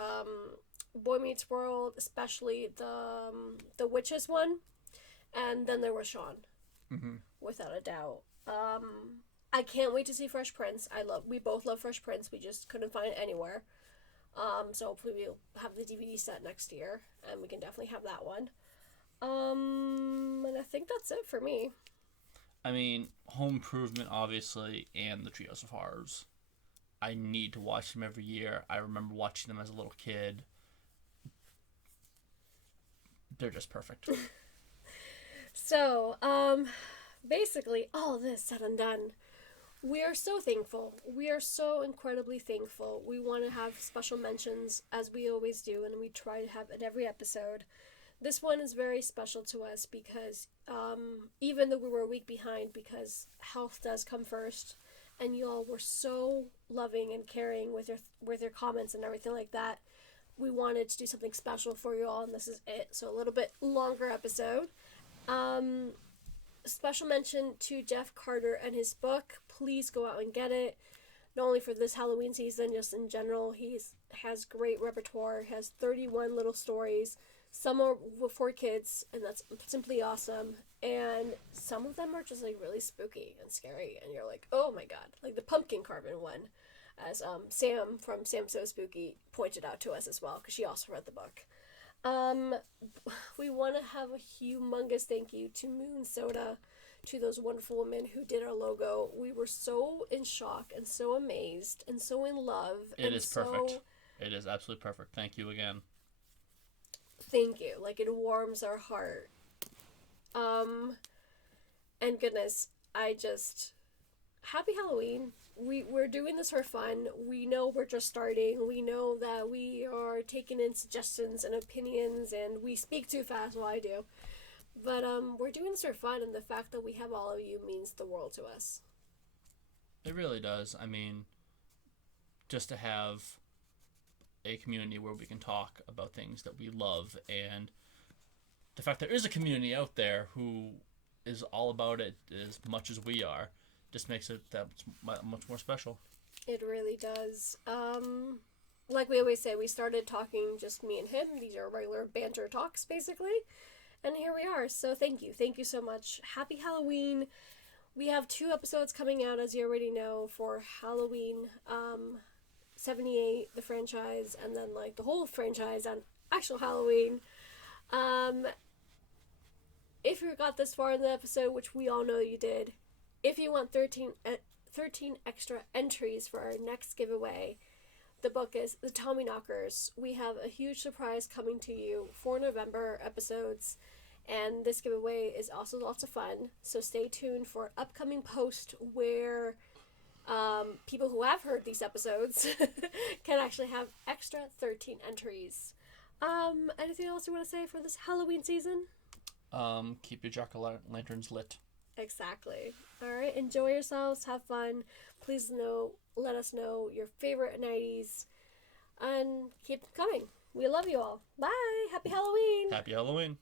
Boy Meets World, especially the witches one, and then there was Sean, without a doubt. I can't wait to see Fresh Prince. We both love Fresh Prince. We just couldn't find it anywhere. So hopefully we'll have the DVD set next year, and we can definitely have that one. And I think that's it for me. I mean, Home Improvement, obviously, and the Trios of Horrors. I need to watch them every year. I remember watching them as a little kid. They're just perfect. So, basically, all this said and done, we are so thankful. We are so incredibly thankful. We want to have special mentions, as we always do, and we try to have at every episode. This one is very special to us because even though we were a week behind, because health does come first, and you all were so loving and caring with your comments and everything like that, we wanted to do something special for you all, and this is it. So a little bit longer episode. Special mention to Jeff Carter and his book. Please go out and get it. Not only for this Halloween season, just in general. He has great repertoire. He has 31 little stories. Some are for kids, and that's simply awesome. And some of them are just like really spooky and scary, and you're like, oh my god. Like the pumpkin carving one, as Sam from Sam So Spooky pointed out to us as well, because she also read the book. We want to have a humongous thank you to Moon Soda, to those wonderful women who did our logo. We were so in shock and so amazed and so in love. It is perfect. It is absolutely perfect. Thank you again. Thank you. Like, it warms our heart. And goodness, happy Halloween. We're doing this for fun. We know we're just starting. We know that we are taking in suggestions and opinions, and we speak too fast. Well, I do. But we're doing this for fun, and the fact that we have all of you means the world to us. It really does. I mean, just to have a community where we can talk about things that we love, and the fact there is a community out there who is all about it as much as we are, just makes it that much more special. It really does. Like we always say, we started talking just me and him. These are regular banter talks, basically. And here we are. So thank you. Thank you so much. Happy Halloween. We have 2 episodes coming out, as you already know, for Halloween 78, the franchise, and then like the whole franchise on actual Halloween. If you got this far in the episode, which we all know you did, if you want 13 extra entries for our next giveaway, the book is The Tommyknockers. We have a huge surprise coming to you for November episodes, and this giveaway is also lots of fun. So stay tuned for an upcoming post where people who have heard these episodes can actually have extra 13 entries. Anything else you want to say for this Halloween season? Keep your jack-o'-lanterns lit. Exactly. Alright, enjoy yourselves, have fun. Please let us know your favorite 90s, and keep them coming. We love you all. Bye! Happy Halloween! Happy Halloween!